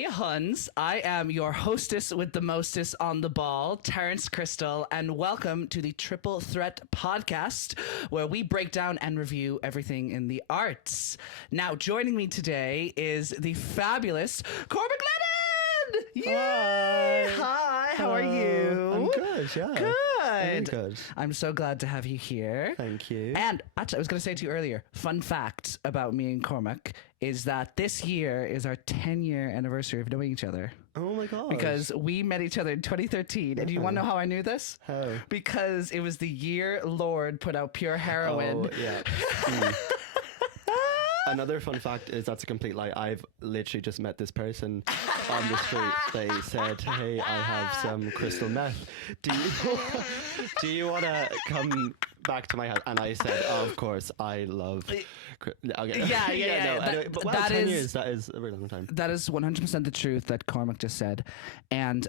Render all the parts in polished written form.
Hiya Huns, I am your hostess with the mostest on the ball, Terence Crystal, and welcome to the Triple Threat Podcast, where we break down and review everything in the arts. Now, joining me today is the fabulous Cormac Lennon! Yay! Hi, how are you? I'm good, yeah. Good. Very good. I'm so glad to have you here. Thank you. And actually, I was going to say to you earlier, fun fact about me and Cormac is that this year is our 10-year anniversary of knowing each other. Oh my god. Because we met each other in 2013. And do you want to know how I knew this? How? Because it was the year Lord put out Pure Heroin. Oh, yeah. Another fun fact is that's a complete lie. I've literally just met this person on the street. They said, "Hey, I have some crystal meth. Do you want to come back to my house?" And I said, "Oh, of course, I love." Okay. Yeah. Anyway, but wow, 10 years. That is a really long time. That is 100% the truth that Cormac just said, and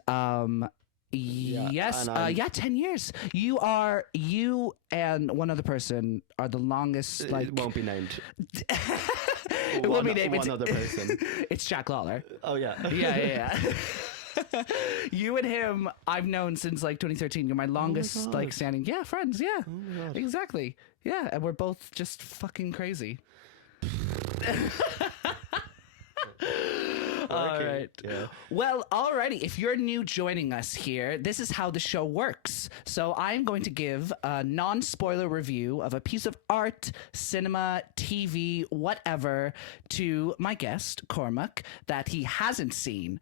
yes, and 10 years. You and one other person are the longest. It won't be named. It won't be named. One other person. It's Jack Lawler. Oh yeah. Yeah. You and him, I've known since like 2013. You're my longest standing. Yeah, friends. Yeah, Oh my god. exactly. Yeah, and we're both just fucking crazy. All right. Yeah. Well, alrighty. If you're new joining us here, this is how the show works. So I'm going to give a non-spoiler review of a piece of art, cinema, TV, whatever, to my guest, Cormac, that he hasn't seen.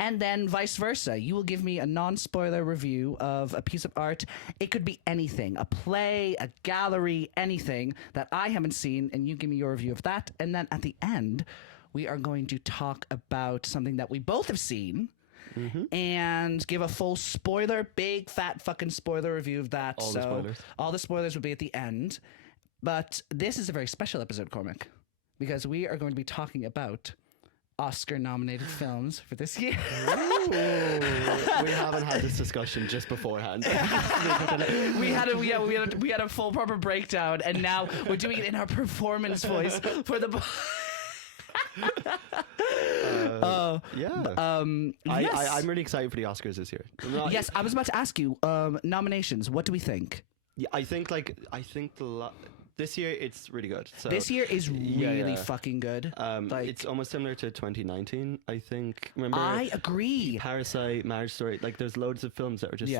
And then vice versa. You will give me a non-spoiler review of a piece of art. It could be anything, a play, a gallery, anything that I haven't seen, and you give me your review of that. And then at the end, we are going to talk about something that we both have seen and give a full spoiler, big fat fucking spoiler review of that. All the spoilers. All the spoilers will be at the end. But this is a very special episode, Cormac, because we are going to be talking about Oscar-nominated films for this year. Ooh, we haven't had this discussion just beforehand. we had a full proper breakdown, and now we're doing it in our performance voice for the. Yeah. Yes. I'm really excited for the Oscars this year. Yes, I was about to ask you nominations. What do we think? Yeah, I think this year it's really good. So This year is really fucking good. it's almost similar to 2019. I think. Remember? I agree. Parasite, Marriage Story. Like, there's loads of films that are just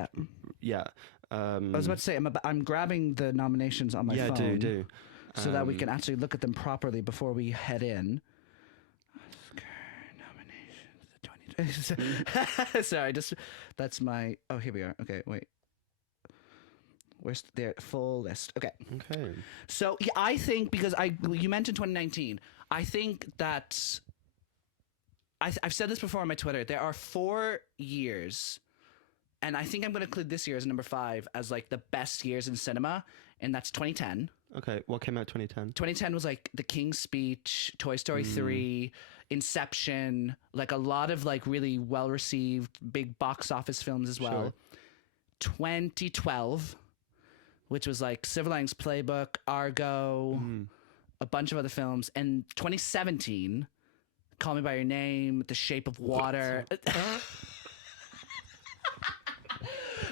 yeah. I was about to say I'm grabbing the nominations on my phone. do. So that we can actually look at them properly before we head in. Oscar nominations, the 2020. Sorry, that's my. Oh, here we are. Okay, wait. Where's their full list? Okay. Okay. So yeah, I think because you mentioned 2019, I think that I've said this before on my Twitter. There are 4 years, and I think I'm going to include this year as number 5 as like the best years in cinema, and that's 2010. Okay, what came out 2010? 2010 was like The King's Speech, Toy Story 3, Inception, like a lot of like really well-received big box office films as well. Sure. 2012, which was like Silver Linings Playbook, Argo, a bunch of other films. And 2017, Call Me By Your Name, The Shape of Water.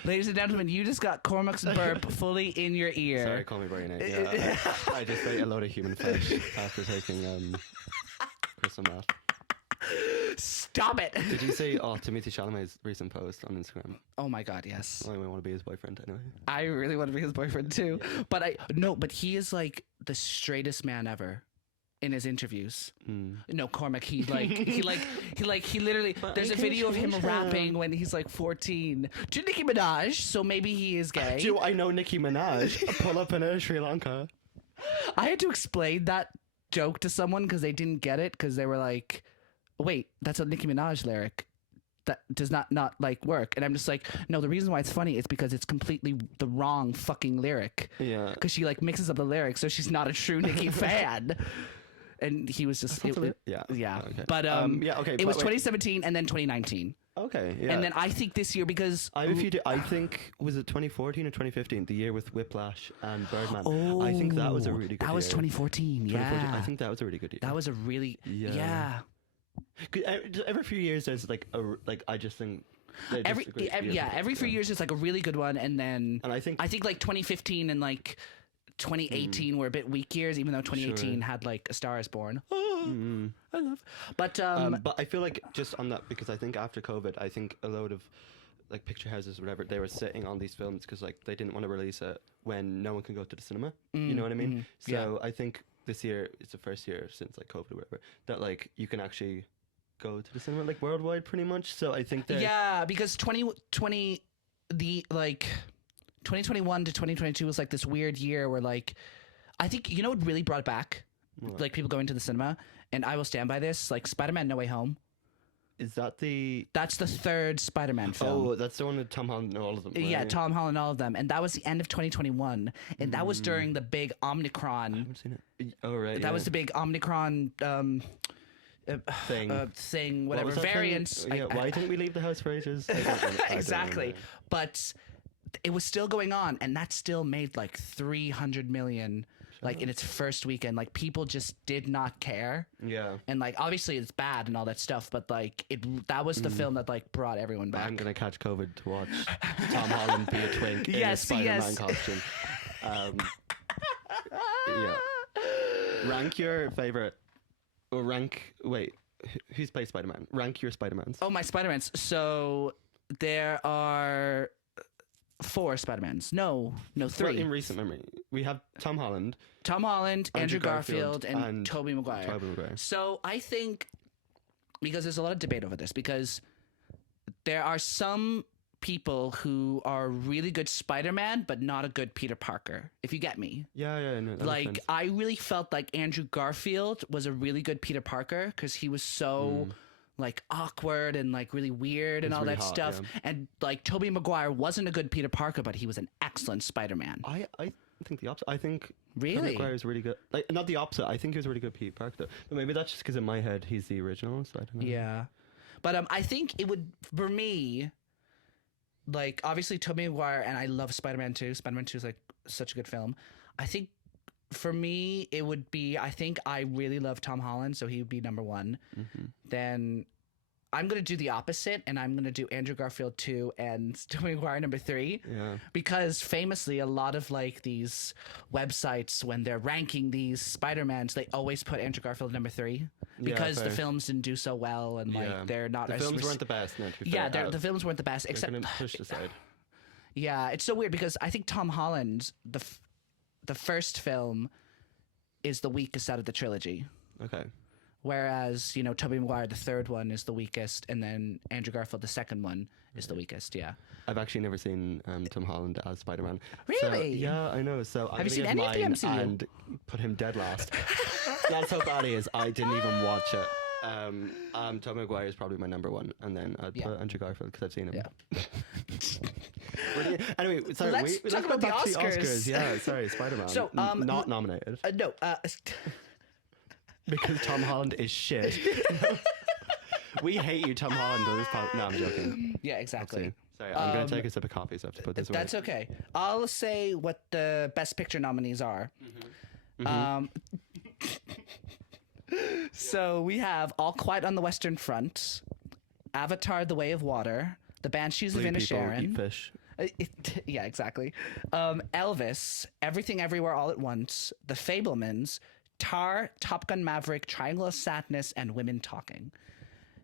Ladies and gentlemen, you just got Cormac's burp fully in your ear. Sorry, Call Me By Your Name. Yeah, I just ate a load of human flesh after taking crystal meth. Stop it. Did you see Timothy Chalamet's recent post on Instagram? Oh my God, yes. I want to be his boyfriend anyway. I really want to be his boyfriend too. Yeah. But he is like the straightest man ever in his interviews. No, Cormac, he literally, there's a video of him rapping when he's like 14 to Nicki Minaj, so maybe he is gay. Do I know Nicki Minaj? Pull up in Sri Lanka. I had to explain that joke to someone because they didn't get it, because they were like, wait, that's a Nicki Minaj lyric that does not like work. And I'm just like, no, the reason why it's funny is because it's completely the wrong fucking lyric. Yeah. Because she like mixes up the lyrics, so she's not a true Nicki fan. And he was just Yeah. Okay. But okay. It was 2017 and then 2019. Okay. Yeah. And then I think this year, because I have a few. I think, was it 2014 or 2015? The year with Whiplash and Birdman. Oh, I think that was a really good. That was year. 2014. Yeah. 2014. I think that was a really good year. That was a really Yeah. Every few years, there's like I just think they're just a great every few years is like a really good one, and then And I think like 2015 and like 2018 were a bit weak years, even though 2018 had like A Star Is Born. I love, but I feel like just on that, because I think after COVID, I think a load of like picture houses or whatever, they were sitting on these films because like they didn't want to release it when no one can go to the cinema. You know what I mean? So I think this year it's the first year since like COVID or whatever that like you can actually go to the cinema like worldwide pretty much. So I think that because 2020 the like 2021 to 2022 was like this weird year where like I think what really brought it back, like people going to the cinema, and I will stand by this, like Spider-Man No Way Home. Is that That's the third Spider-Man film. Oh, that's the one with Tom Holland and all of them. Right? Yeah, Tom Holland, all of them, and that was the end of 2021, and that was during the big Omicron. I haven't seen it. Oh right, that was the big Omicron thing, whatever variants. Yeah, why didn't we leave the house for ages? Exactly, but it was still going on, and that still made like 300 million. Like in its first weekend, like people just did not care. Yeah. And like obviously it's bad and all that stuff, but like that was the film that like brought everyone back. I'm gonna catch COVID to watch Tom Holland be a twink in a Spider-Man costume. Yeah. Rank your favorite, or who's played Spider-Man? Rank your Spider-Mans. Oh, my Spider-Mans. So there are 4 Spider-Mans. No, 3. Well, in recent memory, we have Tom Holland, Andrew Garfield, and Tobey Maguire. So I think, because there's a lot of debate over this, because there are some people who are really good Spider-Man, but not a good Peter Parker, if you get me. Yeah, no, that makes sense. I really felt like Andrew Garfield was a really good Peter Parker because he was so like awkward and like really weird and all really that stuff. Yeah. And like Tobey Maguire wasn't a good Peter Parker, but he was an excellent Spider-Man. I think the opposite. I think really Tobey Maguire is really good. Like not the opposite. I think he was a really good Peter Parker though. But maybe that's just because in my head he's the original. So I don't know. Yeah, but I think it would, for me, like obviously Tobey Maguire, and I love Spider-Man 2. Spider-Man 2 is like such a good film. I think for me it would be, I think I really love Tom Holland, so he would be number 1. Then I'm going to do the opposite, and I'm going to do Andrew Garfield 2 and Tobey Maguire number 3. Yeah. Because famously, a lot of like these websites, when they're ranking these Spider-Mans, they always put Andrew Garfield number 3 because the films didn't do so well, and like they're not. The films weren't the best. No, the films weren't the best. Except pushed aside. Yeah, it's so weird because I think Tom Holland, the first film, is the weakest out of the trilogy. Okay. Whereas, Tobey Maguire, the third one, is the weakest, and then Andrew Garfield, the second one, is the weakest, yeah. I've actually never seen Tom Holland as Spider-Man. Really? So, yeah, I know. So have you seen any of the MCU? And put him dead last. That's how bad he is. I didn't even watch it. Tobey Maguire is probably my number 1, and then I'd put Andrew Garfield because I've seen him. Yeah. Anyway, sorry. Let's talk about the Oscars. Yeah, sorry, Spider-Man. So, not nominated. No. Because Tom Holland is shit. We hate you, Tom Holland. On this no, I'm joking. Yeah, exactly. Sorry, I'm going to take a sip of coffee, so I have to put this away. That's okay. I'll say what the Best Picture nominees are. So we have All Quiet on the Western Front, Avatar: The Way of Water, The Banshees of Inisherin. Eat fish. Yeah, exactly. Elvis, Everything Everywhere All at Once, The Fabelmans, Tar, Top Gun Maverick, Triangle of Sadness, and Women Talking.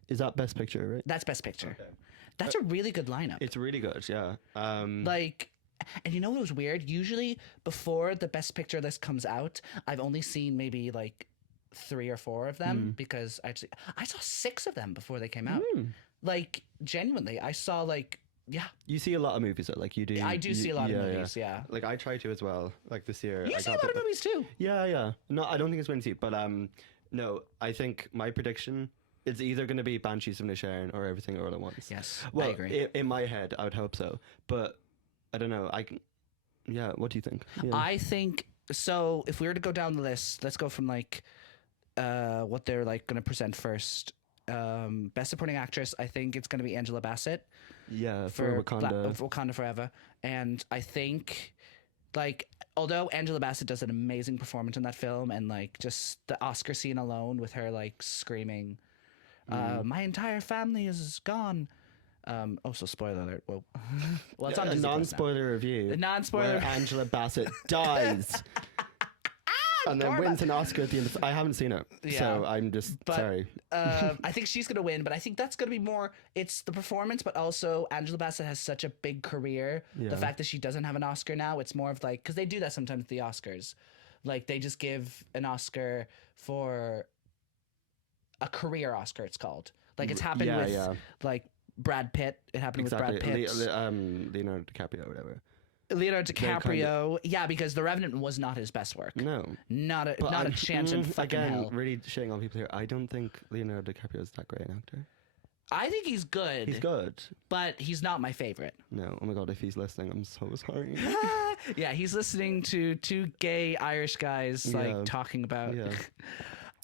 Is that Best Picture, right? That's Best Picture. Okay. That's a really good lineup. It's really good, yeah. Like, and you know what was weird? Usually before the Best Picture list comes out, I've only seen maybe like 3 or 4 of them because I saw 6 of them before they came out. Like, genuinely, I saw like, yeah. You see a lot of movies, though. Like you do. I do see a lot of movies, yeah. Like I try to as well. Like this year, you see a lot of movies too. Yeah. No, I don't think it's going to see. But no, I think my prediction is either going to be Banshees of Inisherin or Everything All at Once. Yes, well, I agree. In my head, I would hope so. But I don't know. Yeah. What do you think? Yeah. I think so. If we were to go down the list, let's go from like what they're like going to present first. Best Supporting Actress, I think it's going to be Angela Bassett. Yeah, for Wakanda. Wakanda Forever. And I think, like, although Angela Bassett does an amazing performance in that film, and like just the Oscar scene alone with her like screaming, My entire family is gone. Also, spoiler alert. Whoa. Well, it's on A Disney Plus now. non-spoiler review. A non-spoiler. Where Angela Bassett dies. And then Cormac. wins an Oscar at the end. I haven't seen it, so I'm just sorry. I think she's gonna win, but I think that's gonna be more. It's the performance, but also Angela Bassett has such a big career. Yeah. The fact that she doesn't have an Oscar now, it's more of like because they do that sometimes at the Oscars, like they just give an Oscar for a career Oscar. It's called like it's happened with like Brad Pitt. It happened with Brad Pitt. Leonardo DiCaprio, or whatever. Leonardo DiCaprio, yeah, because The Revenant was not his best work. No, not a chance in fucking again, hell. really shitting on people here. I don't think Leonardo DiCaprio is that great an actor. I think he's good. He's good, but he's not my favorite. No, oh my god, if he's listening, I'm so sorry. Yeah, he's listening to two gay Irish guys like talking about. Yeah.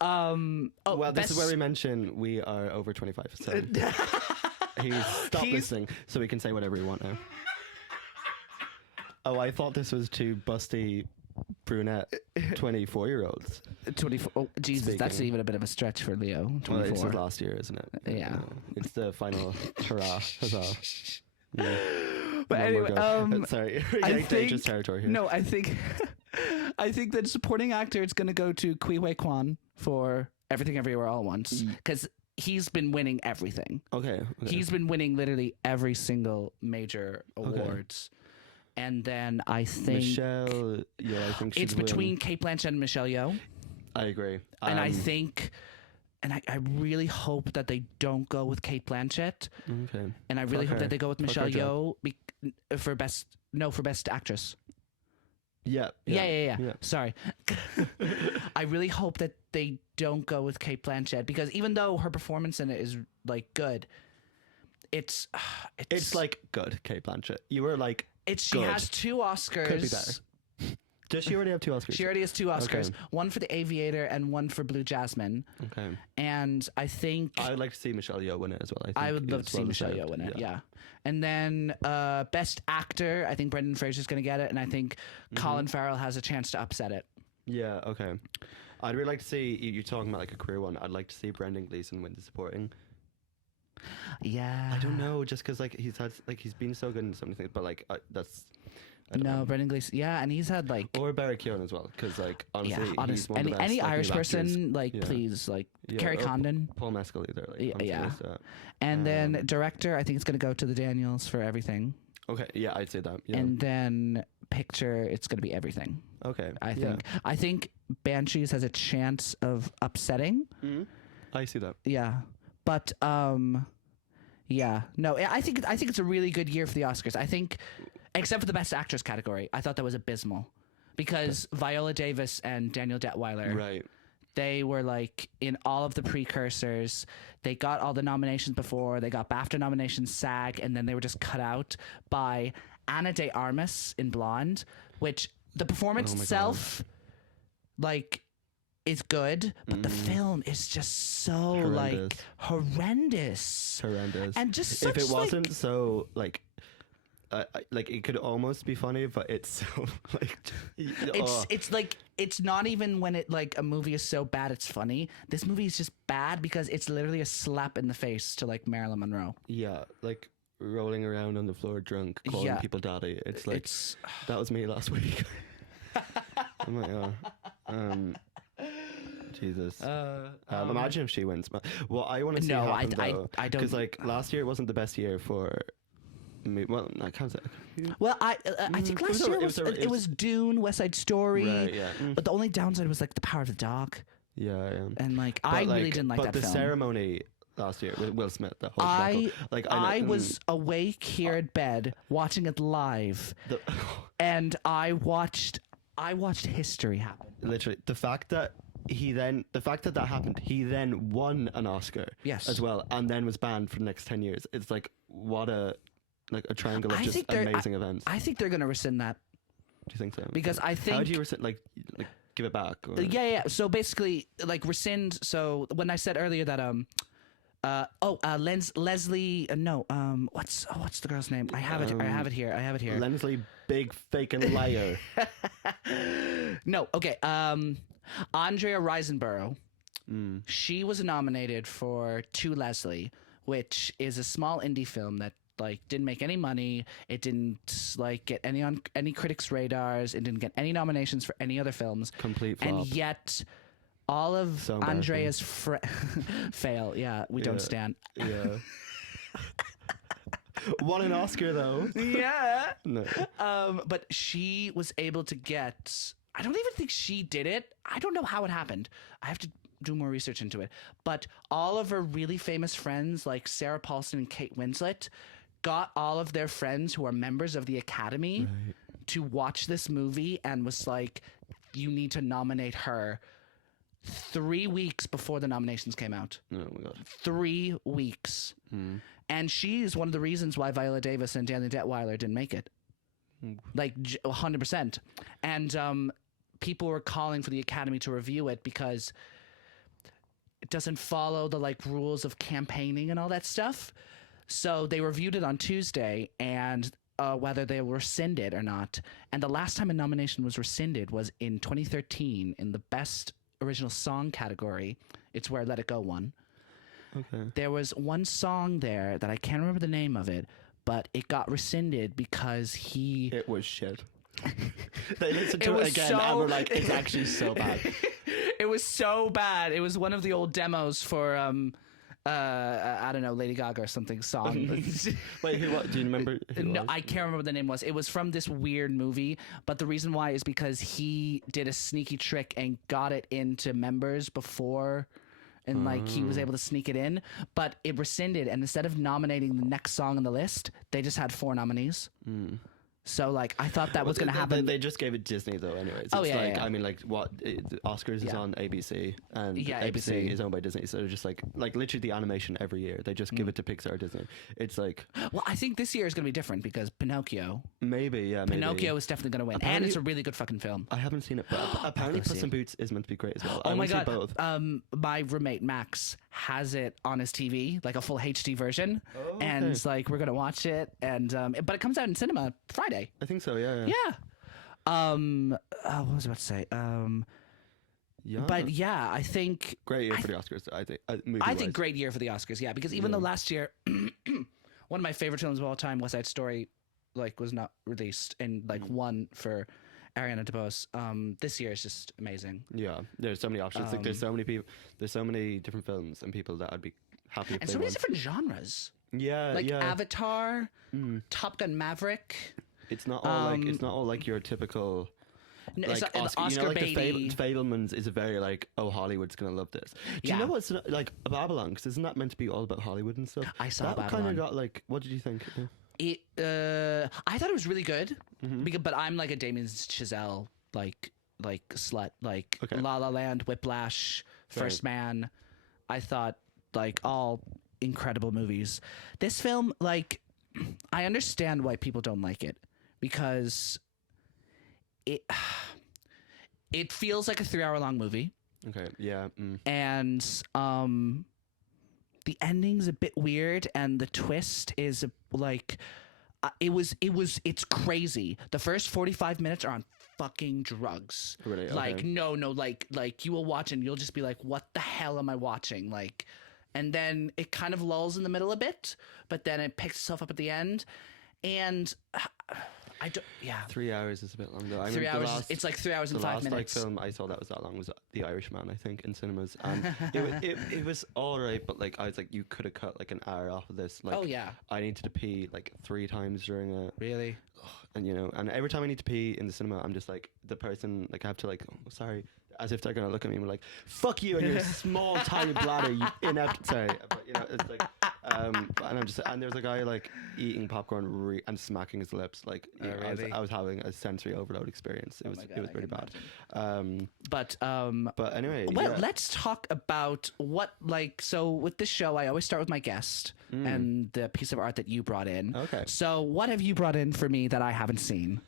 Oh, well, this is where we mention we are over 25. So he's stopped listening, so we can say whatever we want now. Oh, I thought this was two busty brunette 24-year-olds. 24. Oh, Jesus, that's even a bit of a stretch for Leo. 24. Well, it's last year, isn't it? Yeah. It's the final hurrah, huzzah. Yeah. But anyway, sorry, I think, dangerous territory here. No, I think that supporting actor is going to go to Ke Huy Quan for Everything Everywhere All at Once because he's been winning everything. Okay. He's been winning literally every single major awards. And then I think Michelle, I think it's between Cate Blanchett and Michelle Yeoh. I agree, and I think, and I really hope that they don't go with Cate Blanchett. Okay. And I really hope that they go with Michelle Yeoh for best actress. Yeah. Sorry. I really hope that they don't go with Cate Blanchett because even though her performance in it is like good, it's like good. Cate Blanchett, you were like. She has 2 Oscars. Could be better. Does she already have 2 Oscars? She already has 2 Oscars. Okay. One for The Aviator and one for Blue Jasmine. Okay. And I think I would like to see Michelle Yeoh win it as well. I would love to see Michelle Yeoh win it. Yeah. And then Best Actor, I think Brendan Fraser's going to get it, and I think Colin Farrell has a chance to upset it. Yeah. Okay. I'd really like to see you're talking about like a career one. I'd like to see Brendan Gleeson win the supporting. Yeah, I don't know, just because like he's been so good in so many things, but like that's Brendan Gleeson. Yeah, and he's had like or Barry Keoghan as well, because like honestly, he's one of the best, any like, Irish person, actors. like please, like Kerry Condon, Paul Mescal either, like and then director, I think it's gonna go to the Daniels for Everything. Okay, yeah, I'd say that. Yeah. And then picture, it's gonna be Everything. Okay, I think Banshees has a chance of upsetting. I see that. Yeah. But yeah, no, I think it's a really good year for the Oscars. I think, except for the Best Actress category, I thought that was abysmal because Viola Davis and Daniel Detweiler, right? They were like in all of the precursors. They got all the nominations before. They got BAFTA nominations, SAG, and then they were just cut out by Ana de Armas in Blonde, which the performance itself, like. Is good, but the film is just so horrendous, and just such, if it wasn't so like it could almost be funny, but it's so like it's like it's not even when it like a movie is so bad it's funny. This movie is just bad because it's literally a slap in the face to like Marilyn Monroe. Yeah, like rolling around on the floor drunk, calling people daddy. It's like that was me last week. I'm like, Jesus. Imagine if she wins. Well, I want to see how though, I don't, because like last year wasn't the best year for me. Well, I can't say. Well, I think last year it was Dune, West Side Story, right, yeah. But the only downside was like The Power of the Dog. Yeah. And like I really didn't like that film. But the ceremony last year with Will Smith, the whole I was awake here at bed watching it live, and I watched history happen. Literally, the fact that that happened, he then won an Oscar as well, and then was banned for the next 10 years. It's like what a triangle of just amazing events. I think they're gonna rescind that. Do you think so? Because I think how do you rescind like give it back? Or? Yeah. So basically, like rescind. So when I said earlier that Leslie what's the girl's name? I have it here. Leslie Big Faking Liar. No, okay. Andrea Riseborough She was nominated for To Leslie, which is a small indie film that like didn't make any money. It didn't like get any on any critics' radars. It didn't get any nominations for any other films. Complete flop. And yet, all of So Andrea's fail. Yeah, we don't stand. Yeah. Won an Oscar though. Yeah. No. But she was able to get. I don't even think she did it. I don't know how it happened. I have to do more research into it. But all of her really famous friends, like Sarah Paulson and Kate Winslet, got all of their friends who are members of the Academy to watch this movie and was like, you need to nominate her 3 weeks before the nominations came out. Oh my God. 3 weeks. And she's one of the reasons why Viola Davis and Daniel Detweiler didn't make it. Like 100%. And people were calling for the Academy to review it because it doesn't follow the like rules of campaigning and all that stuff. So they reviewed it on Tuesday and whether they were rescinded or not. And the last time a nomination was rescinded was in 2013 in the Best Original Song category. It's where Let It Go won. Okay. There was one song there that I can't remember the name of it, but it got rescinded because It was shit. They listened It to it was again and were like, it's actually so bad. It was so bad. It was one of the old demos for I don't know, Lady Gaga or something song. Wait, what? Do you remember who No, it was? I can't remember what the name was. It was from this weird movie, but the reason why is because he did a sneaky trick and got it into members before, and like he was able to sneak it in, but it rescinded, and instead of nominating the next song on the list, they just had 4 nominees. So like I thought that was going to happen. They just gave it Disney though. Anyways, Oh, it's yeah, like yeah. I mean, like what the Oscars is on ABC, and Yeah, ABC ABC. is owned by Disney. So they're just like literally the animation every year they just give it to Pixar or Disney. It's like Well, I think this year is going to be different because Pinocchio maybe. Pinocchio is definitely going to win, and Apparently- it's a really good fucking film. I haven't seen it, but apparently go see Puss in Boots is meant to be great as well. Oh I my wanna see god! both. My roommate Max has it on his TV, like a full HD version, and like we're gonna watch it. And but it comes out in cinema Friday. I think so. Yeah. Yeah. What was I about to say? Yeah. But yeah, I think Great year for the Oscars. I think. I think movie-wise. great year for the Oscars. Yeah, because even though last year, one of my favorite films of all time, West Side Story, like was not released and like won for Ariana DeBose. This year is just amazing. Yeah, there's so many options. Like there's so many people. There's so many different films and people that I'd be happy if And they so many won. different genres. Yeah, Like yeah. Avatar, Top Gun Maverick. It's not all like your typical. No, Like it's Oscar, Oscar you know, like baity. the Fablemans is a very like, oh, Hollywood's gonna love this. Do Yeah. you know what's like Babylon? Because isn't that meant to be all about Hollywood and stuff? I saw that kind Babylon. of got like. What did you think? Yeah. I thought it was really good because, but I'm like a Damien Chazelle like slut, like Okay. La La Land, Whiplash, First Man. I thought like all incredible movies. This film, like, I understand why people don't like it because it feels like a 3-hour long movie. Okay. Yeah. And the ending's a bit weird, and the twist is like it's crazy. The first 45 minutes are on fucking drugs. Really? Okay. Like no, like you will watch and you'll just be like, what the hell am I watching? Like, and then it kind of lulls in the middle a bit, but then it picks itself up at the end, and I don't. Yeah, 3 hours is a bit long though. 3 hours. It's like 3 hours and the 5 last minutes. like film I saw that was that long was The Irishman, I think, in cinemas, and it was all right, but like I was like, you could have cut like an hour off of this. Like, Oh, yeah. I needed to pee like 3 times during it, Really? and you know, and every time I need to pee in the cinema, I'm just like the person like I have to like, oh, sorry, as if they're gonna look at me and be like, fuck you and your small tiny bladder, you inept. Sorry, but you know, it's like. And I'm just, and there's a guy like eating popcorn and smacking his lips. Like, you know, really? I was having a sensory overload experience. It was my God, it was I pretty can bad. But Anyway, well, yeah. let's talk about what, like, so with this show, I always start with my guest and the piece of art that you brought in. Okay. So what have you brought in for me that I haven't seen?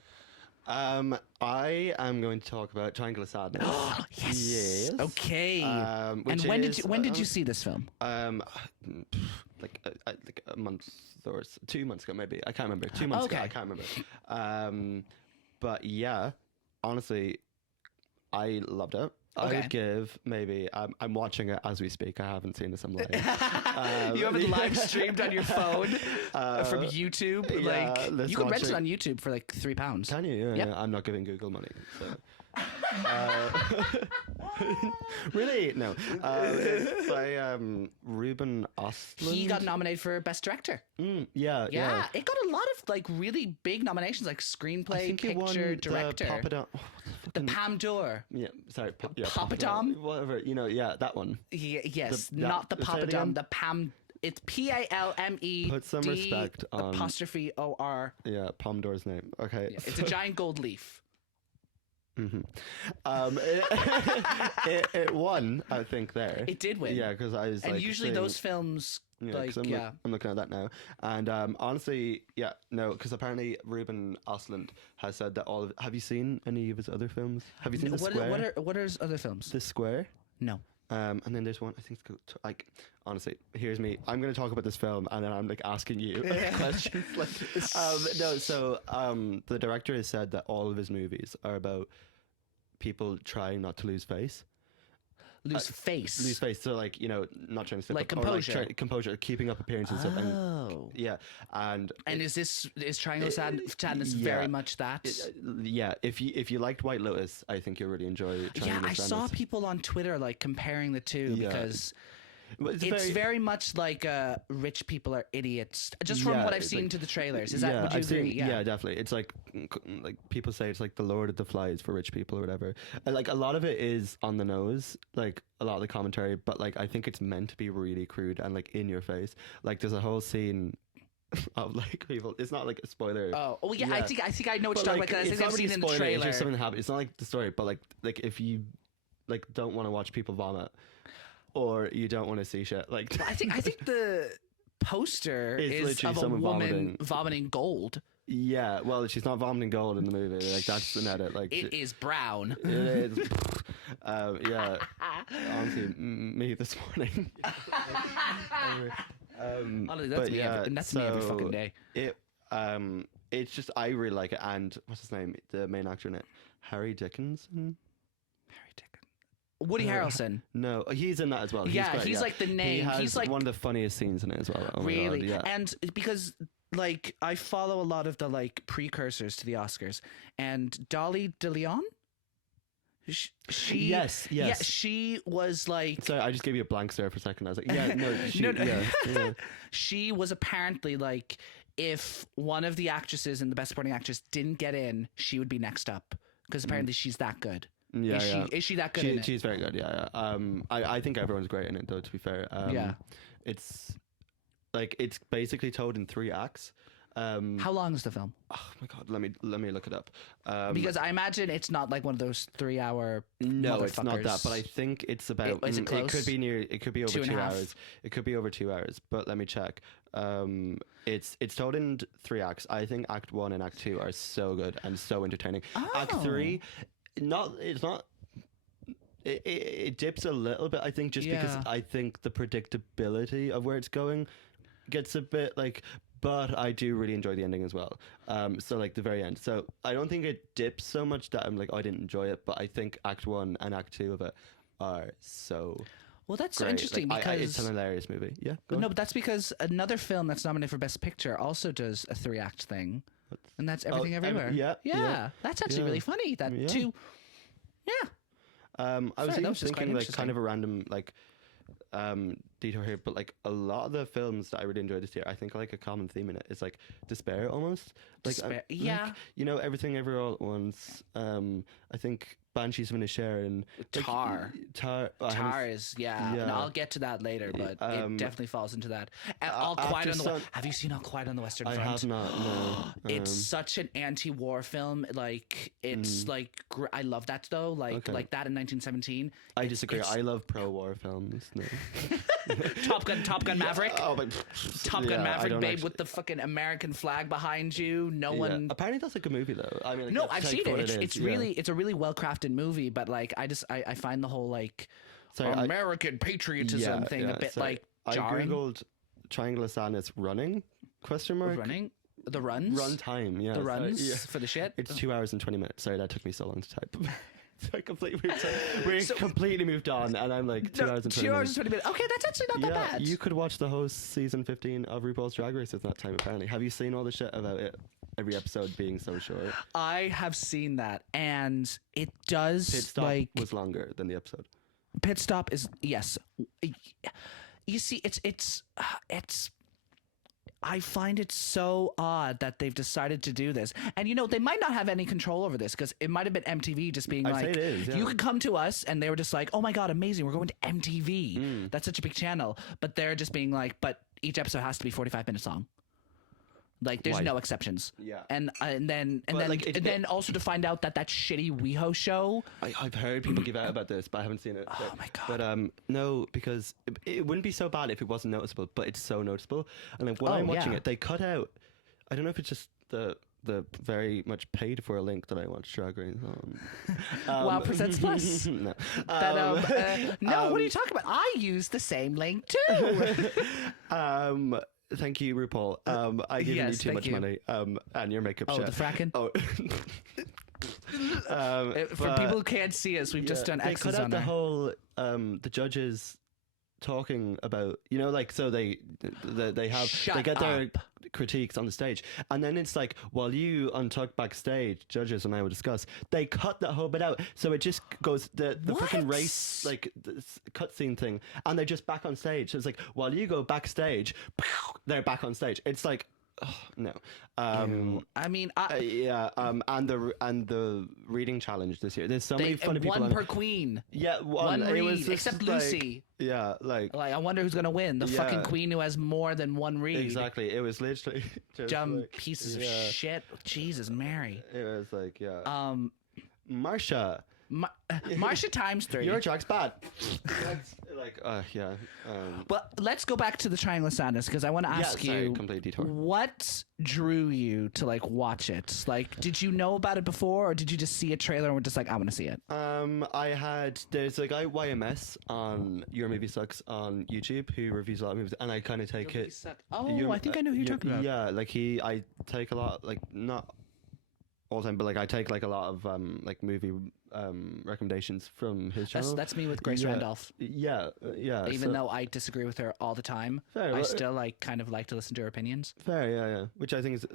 I am going to talk about Triangle of Sadness. Yes. Yes. Okay. And Which when did is, you see this film? like a month or 2 months ago, maybe. I can't remember. 2 months ago, Okay. I can't remember. But yeah, honestly, I loved it. I Okay. would give maybe. I'm watching it as we speak. I haven't seen this. I'm live. You have it live streamed on your phone from YouTube. yeah, Like let's you can rent watch it it. on YouTube for like £3. Can you? Yeah, Yep. yeah, I'm not giving Google money. So. Really? No. It's by Ruben Östlund. He got nominated for Best Director. Yeah. Yeah, it got a lot of like really big nominations, like I screenplay, think he won picture, director. The The Palme d'Or. Yeah, sorry. Papadom? Whatever. Yeah, that one. Yes, The- not the say it Papadom. again? The Pam. It's PALME. Put some respect on- apostrophe OR. Yeah, Pomodoro's name. Okay. Yeah, it's a giant gold leaf. It won, I think, there. It did win. Yeah, because I was And like, usually saying- those films, Yeah, 'cause like, I'm looking at that now, and honestly, yeah, no, because apparently Ruben Östlund has said that all of. Have you seen any of his other films? Have you seen The Square? What are his other films? The Square. No. And then there's one I think it's called, like, honestly, here's me. I'm going to talk about this film, and then I'm like asking you questions. Like, no, so the director has said that all of his movies are about people trying not to lose face. Lose face. Lose face, so like, you know, not trying to slip Like up, or, composure. composure, keeping up appearances. Oh. Yeah, and Is Triangle of Sadness yeah. very much that? yeah, if you liked White Lotus, I think you'll really enjoy. Yeah, Triangle I of saw Sadness. people on Twitter like comparing the two Yeah. because Well, it's very much like rich people are idiots. Just from Yeah, what I've it's seen like- to the trailers, is that? Would you I've agree? seen, yeah, definitely. It's like people say it's like the Lord of the Flies for rich people or whatever. And like a lot of it is on the nose, like a lot of the commentary, but like I think it's meant to be really crude and like in your face. Like there's a whole scene of like people. It's not like a spoiler. Oh, yeah, Yeah. I think I know what But, you're talking like, about. 'Cause I it's think not I've really seen it in spoiler, the trailer. It's just something that happened. It's not like the story, but like if you like don't want to watch people vomit or you don't want to see shit, like I think the poster It's is literally of a someone woman vomiting gold. yeah. Well, she's not vomiting gold in the movie. Like that's an edit. Like It is brown. it is. Yeah. Honestly, me this morning. Honestly, that's but me. yeah, That's me every so fucking day. It's just I really like it, and what's his name? The main actor in it, Harry Dickinson. Harry Dickens. Woody Harrelson. No, he's in that as well. Yeah, great, he's like the name. He has He's like- one of the funniest scenes in it as well. Oh my Really? God, yeah. And because like I follow a lot of the like precursors to the Oscars, and Dolly DeLeon. She Yes. yeah, she was like Sorry, I just gave you a blank stare for a second. I was like, yeah, no, she, No, no. yeah. she was apparently like if one of the actresses in the Best Supporting Actress didn't get in, she would be next up because apparently she's that good. Yeah, yeah. Is she that good in it? She's very good. Yeah, yeah. I think everyone's great in it though. To be fair, Yeah. it's like it's basically told in 3 acts. How long is the film? Oh my God, let me look it up. Because I imagine it's not like one of those 3-hour. No, it's not that. motherfuckers. But I think it's about. Is it it close? could be near. It could be over 2.5? 2 hours. It could be over 2 hours. But let me check. It's told in 3 acts. I think Act 1 and Act 2 are so good and so entertaining. Act Oh. 3, it's not. It dips a little bit. I think just because Yeah. I think the predictability of where it's going gets a bit like. But I do really enjoy the ending as well. So like the very end. So I don't think it dips so much that I'm like, oh, I didn't enjoy it. But I think Act 1 and Act 2 of it are so Well, that's so great. interesting Like, because it's an hilarious movie. Yeah. Go no, on. but that's because another film that's nominated for Best Picture also does a 3-act thing, and that's Everything Everywhere. yeah. That's actually Yeah. really funny. That Yeah. too. Yeah. I was Sorry, that even was just quite thinking like interesting. kind of a random like detour here, but like a lot of the films that I really enjoyed this year, I think like a common theme in it is like despair almost. Like, Despair, like, yeah. you know, Everything Everywhere All at Once. I think Banshees of Inisherin. Like, Tar. Tar. I haven't Tar is and yeah. I'll get to that later, but it definitely falls into that. And All after Quiet on the some- Have you seen All Quiet on the Western I Front? have not. No. It's such an anti-war film. Like it's like I love that though. Like Okay. like that in 1917. I disagree. it's- I love pro-war films. No. Top Gun Maverick. Oh, but, Top yeah, Gun I Maverick, don't babe, actually- with the fucking American flag behind you. No Yeah. one. Apparently that's a good movie though. I mean, like, No, that's I've like seen what it. is, It's yeah. really, it's a really well crafted movie. But like, I find the whole like Sorry, I- American patriotism thing a bit sorry. like jarring. I googled Triangle of Sadness running question mark Running the runs, run time. Yeah, the sorry, runs yeah. for the shit. It's 2 hours and 20 minutes. Sorry, that took me so long to type. So I completely moved on. We're completely moved on, and I'm like 2 hours and 20 2 hours minutes. and 20 minutes. Okay, that's actually not that bad. You could watch the whole season 15 of RuPaul's Drag Race at that time, apparently. Have you seen all the shit about it? Every episode being so short. I have seen that, and it does Pit Stop like was longer than the episode. Pit Stop is yes. You see, it's. I find it so odd that they've decided to do this, and they might not have any control over this because it might have been MTV just being I'd say it is, yeah. you could come to us, and they were just like, oh my god, amazing, we're going to MTV. That's such a big channel, but they're just being like, but each episode has to be 45 minutes long. Like, there's Why? no exceptions. Yeah. And then also to find out that shitty WeHo show. I've heard people give out about this, but I haven't seen it. Oh my god. But no, because it wouldn't be so bad if it wasn't noticeable, but it's so noticeable. And like when I'm watching it, they cut out. I don't know if it's just the very much paid for link that I watch Drag Race on. Wow Presents Plus. No. No, what are you talking about? I use the same link too. Thank you, RuPaul. I give you too much money. And your makeup Oh, shit. the fracking? Oh. For people who can't see us, we've just done they X's cut out on the her. whole the judges talking about like so they get their critiques on the stage, and then it's like while you untuck backstage, judges and I will discuss. They cut that whole bit out, so it just goes the fucking race like cutscene thing, and they're just back on stage. So it's like while you go backstage, they're back on stage. It's like. Oh, no. I mean, and the reading challenge this year. There's so many funny people. One per queen. Yeah, one it read, was just except like, Lucy. Yeah, like I wonder who's gonna win. The fucking queen who has more than one read. Exactly. It was literally just dumb like, pieces of shit. Jesus, Mary. It was like Marsha. Marsha times 3. Your drag's bad. Like, yeah. Well, let's go back to the Triangle of Sadness because I want to ask you, complete detour. What drew you to like watch it? Like, did you know about it before, or did you just see a trailer and were just like, I want to see it? There's a guy YMS on Your Movie Sucks on YouTube who reviews a lot of movies, and I kind of take it. Oh, I think I know who you're talking about. Yeah, like I take a lot, like not all the time, but like I take like a lot of like movie recommendations from his channel. That's me with Grace Randolph. Yeah. Even though I disagree with her all the time, I still like kind of like to listen to her opinions. Fair, yeah. Which I think is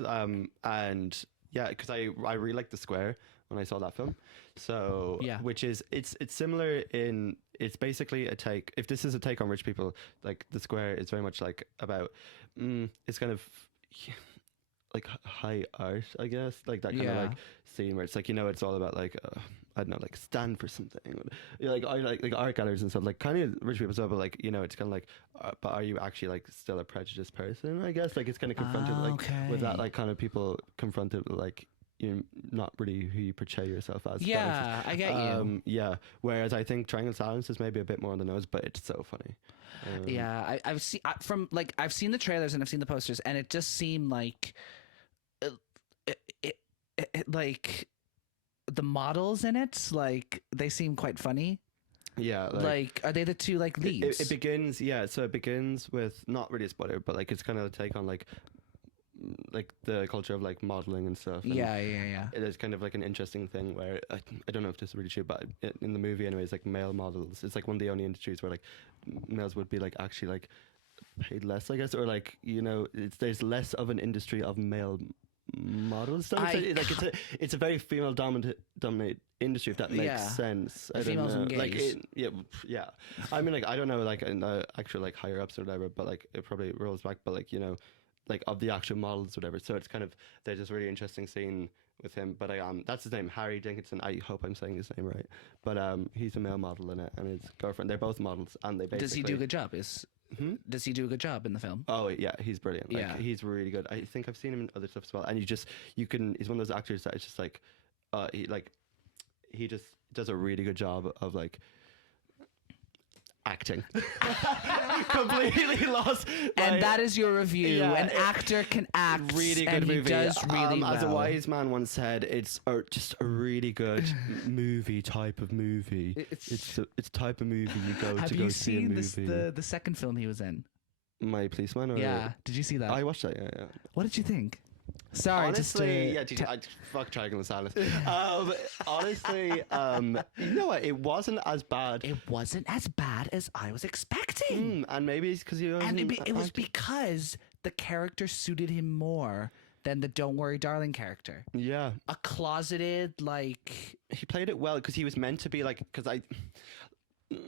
and yeah, because I really liked The Square when I saw that film. So which is it's similar in it's basically a take. If this is a take on rich people, like The Square is very much like about it's kind of like high art, I guess, like that kind of like scene where it's like it's all about like I don't know, like stand for something, like I like art galleries and stuff, like kind of rich people stuff, but like it's kind of like but are you actually like still a prejudiced person? I guess like it's kind of confronted with that, like kind of people confronted with like you're not really who you portray yourself as. Yeah, I get you. Yeah, whereas I think Triangle of Sadness is maybe a bit more on the nose, but it's so funny. I've seen I've seen the trailers and I've seen the posters, and it just seemed like like the models in it, like they seem quite funny. Yeah, like are they the two like leads? It begins, so it begins with not really a spoiler, but like it's kind of a take on like the culture of like modeling and stuff. And yeah. It is kind of like an interesting thing where I don't know if this is really true, but in the movie anyways, like male models, it's like one of the only industries where like males would be like actually like paid less, I guess, or like there's less of an industry of male models. It's a very female dominated industry, if that makes sense. I females don't know. And gays. Yeah. I mean, like I don't know, like in the actual like higher ups or whatever, but like it probably rolls back. But like like of the actual models, or whatever. So it's kind of there's this really interesting scene with him. But that's his name, Harry Dinkinson. I hope I'm saying his name right. But he's a male model in it, and his girlfriend. They're both models, and they basically. Does he do a good job? Does he do a good job in the film? Oh yeah, he's brilliant. Like, he's really good. I think I've seen him in other stuff as well. And you can. He's one of those actors that is just like, he just does a really good job of like acting. Completely lost. And that is your review. Yeah, An actor can act. Really good and movie. He does really well. As a wise man once said, it's just a really good movie type of movie. It's type of movie you go to go see a movie. Have you seen the second film he was in? My Policeman? Or yeah. Did you see that? I watched that, yeah. What did you think? Sorry, honestly, yeah, dude, fuck Triangle of Sadness. Honestly, you know what? It wasn't as bad. it wasn't as bad as I was expecting. And maybe it's because you. And it was because the character suited him more than the Don't Worry Darling character. Yeah, A closeted, like... he played it well because he was meant to be like. Because I,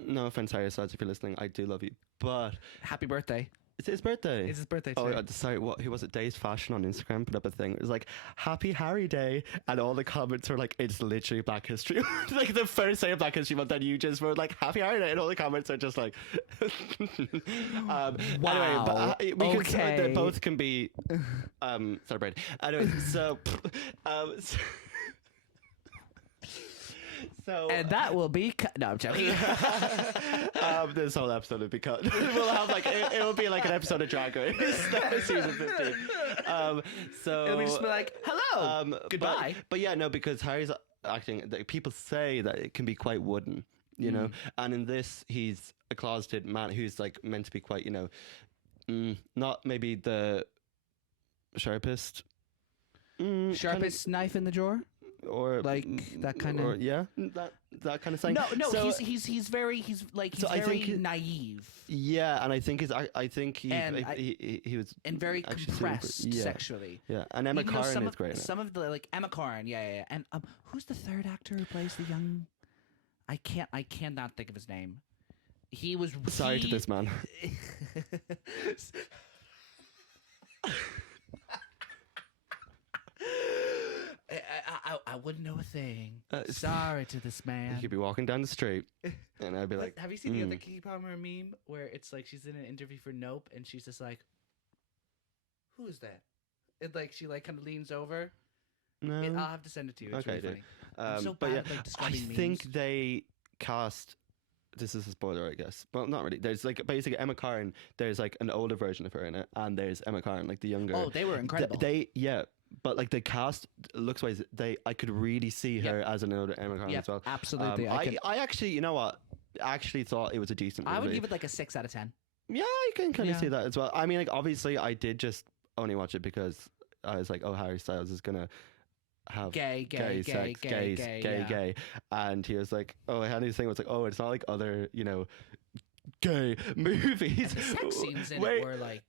no offense, Harry Styles, if you're listening, I do love you, but Happy birthday. it's his birthday. It's his birthday Oh, today. sorry. What? Who was it? Days Fashion on Instagram put up a thing. It was like Happy Harry Day, and all the comments were like, "It's literally Black History." Like the first day of Black History Month, then you just wrote like Happy Harry Day, and all the comments are just like. Wow. Anyway, but we can say Okay. that both can be celebrated. Anyway, so. So And that will be... No, I'm joking. this whole episode will be cut. We'll have like it will be like an episode of Drag Race, season 15. So It'll just be like, hello, goodbye. But yeah, no, because Harry's acting. People say that it can be quite wooden, you know, and in this he's a closeted man who's like meant to be quite, you know, not maybe the sharpest. Sharpest knife in the drawer? Or Like that kind or, of... yeah, that kind of thing. No, So, he's very I very think naive yeah, and I think I think he was and very actually super- compressed yeah. sexually. Yeah, and Emma Even though Corrin some is of, great. In it. Some of the like Emma Corrin, yeah. And who's the third actor who plays the young? I cannot think of his name. He was Sorry to this man. I wouldn't know a thing. Uh, Sorry to this man. You could be walking down the street, and I'd be like, Have you seen the other Kiki Palmer meme where it's like she's in an interview for Nope and she's just like, "Who is that?" And like she like kind of leans over. no. I'll have to send it to you. It's Okay, really dude. funny. I'm so but bad yeah, at, like, I describing think memes. they cast. This is a spoiler, I guess. Well, not really. There's like basically Emma Corrin. There's like an older version of her in it, and there's Emma Corrin, like the younger. Oh, they were incredible. Yeah, but like the cast looks wise, I could really see her as an older Emma Corrin Yep, as well. absolutely. I actually, you know what? I actually thought it was a decent movie. I would give it like a 6 out of 10. Yeah, I can kind of Yeah. see that as well. I mean, like obviously, I did just only watch it because I was like, oh, Harry Styles is gonna have Gay, sex, gays, yeah. gay, and he was like, oh, and his thing was like, oh, it's not like other, you know, gay movies. The sex scenes in Wait, it were like...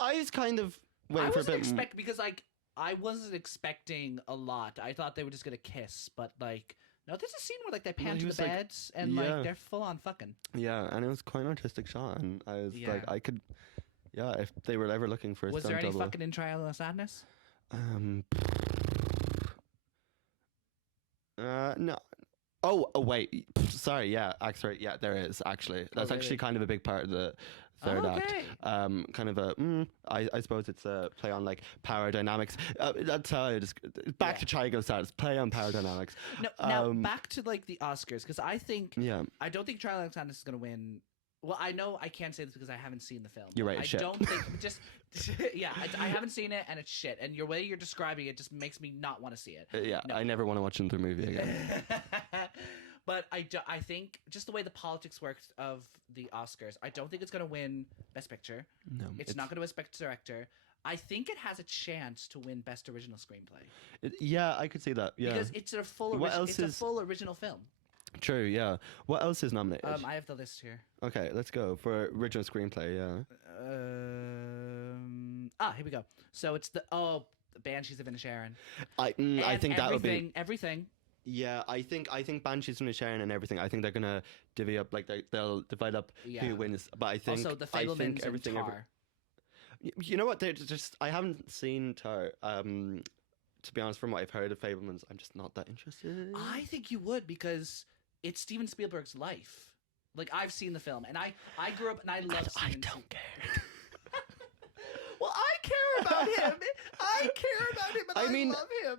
I was kind of I waiting for a wasn't bit. because like I wasn't expecting a lot. I thought they were just gonna kiss, but like no, there's a scene where like they pan he to the was, like- beds and yeah. like they're full on fucking. Yeah, and it was quite an artistic shot, and I was Yeah. like, I could, yeah, if they were ever looking for a Was stunt there any double. fucking in Trial of Sadness? No. Oh, wait. Sorry. Yeah. Actually, yeah, there is actually. That's really? actually kind of a big part of the third Okay. act. Kind of a. I suppose it's a play on like power dynamics. That's how I just back to Triangle Stars. Play on power dynamics. No, now back to like the Oscars because I think Yeah. I don't think Trial of Sadness is gonna win. Well, I know I can't say this because I haven't seen the film. You're right, I it's shit. don't think just yeah. I haven't seen it and it's shit. And your way you're describing it just makes me not want to see it. Yeah. No. I never want to watch another movie again. But I think just the way the politics works of the Oscars, I don't think it's going to win Best Picture. No. It's not going to win Best Director. I think it has a chance to win Best Original Screenplay Yeah, I could see that. Yeah. because it's a full What else it's a is- full original film. True. Yeah. What else is nominated? I have the list here. Okay, let's go for original screenplay. Yeah. Here we go. So it's the Banshees of Inisherin. I And think that would be. everything. Yeah, I think Banshees from Sharon and everything. I think they're gonna divvy up, like they'll divide up Yeah. who wins. But I think Also, the I Fablemans think and everything. Tar. You know what? They're just. I haven't seen Tar. To be honest, from what I've heard of Fablemans, I'm just not that interested. I think you would because it's Steven Spielberg's life. Like I've seen the film, and I grew up and I love. I Steven don't care. Well, I care about him. I care about him, and I mean, love him.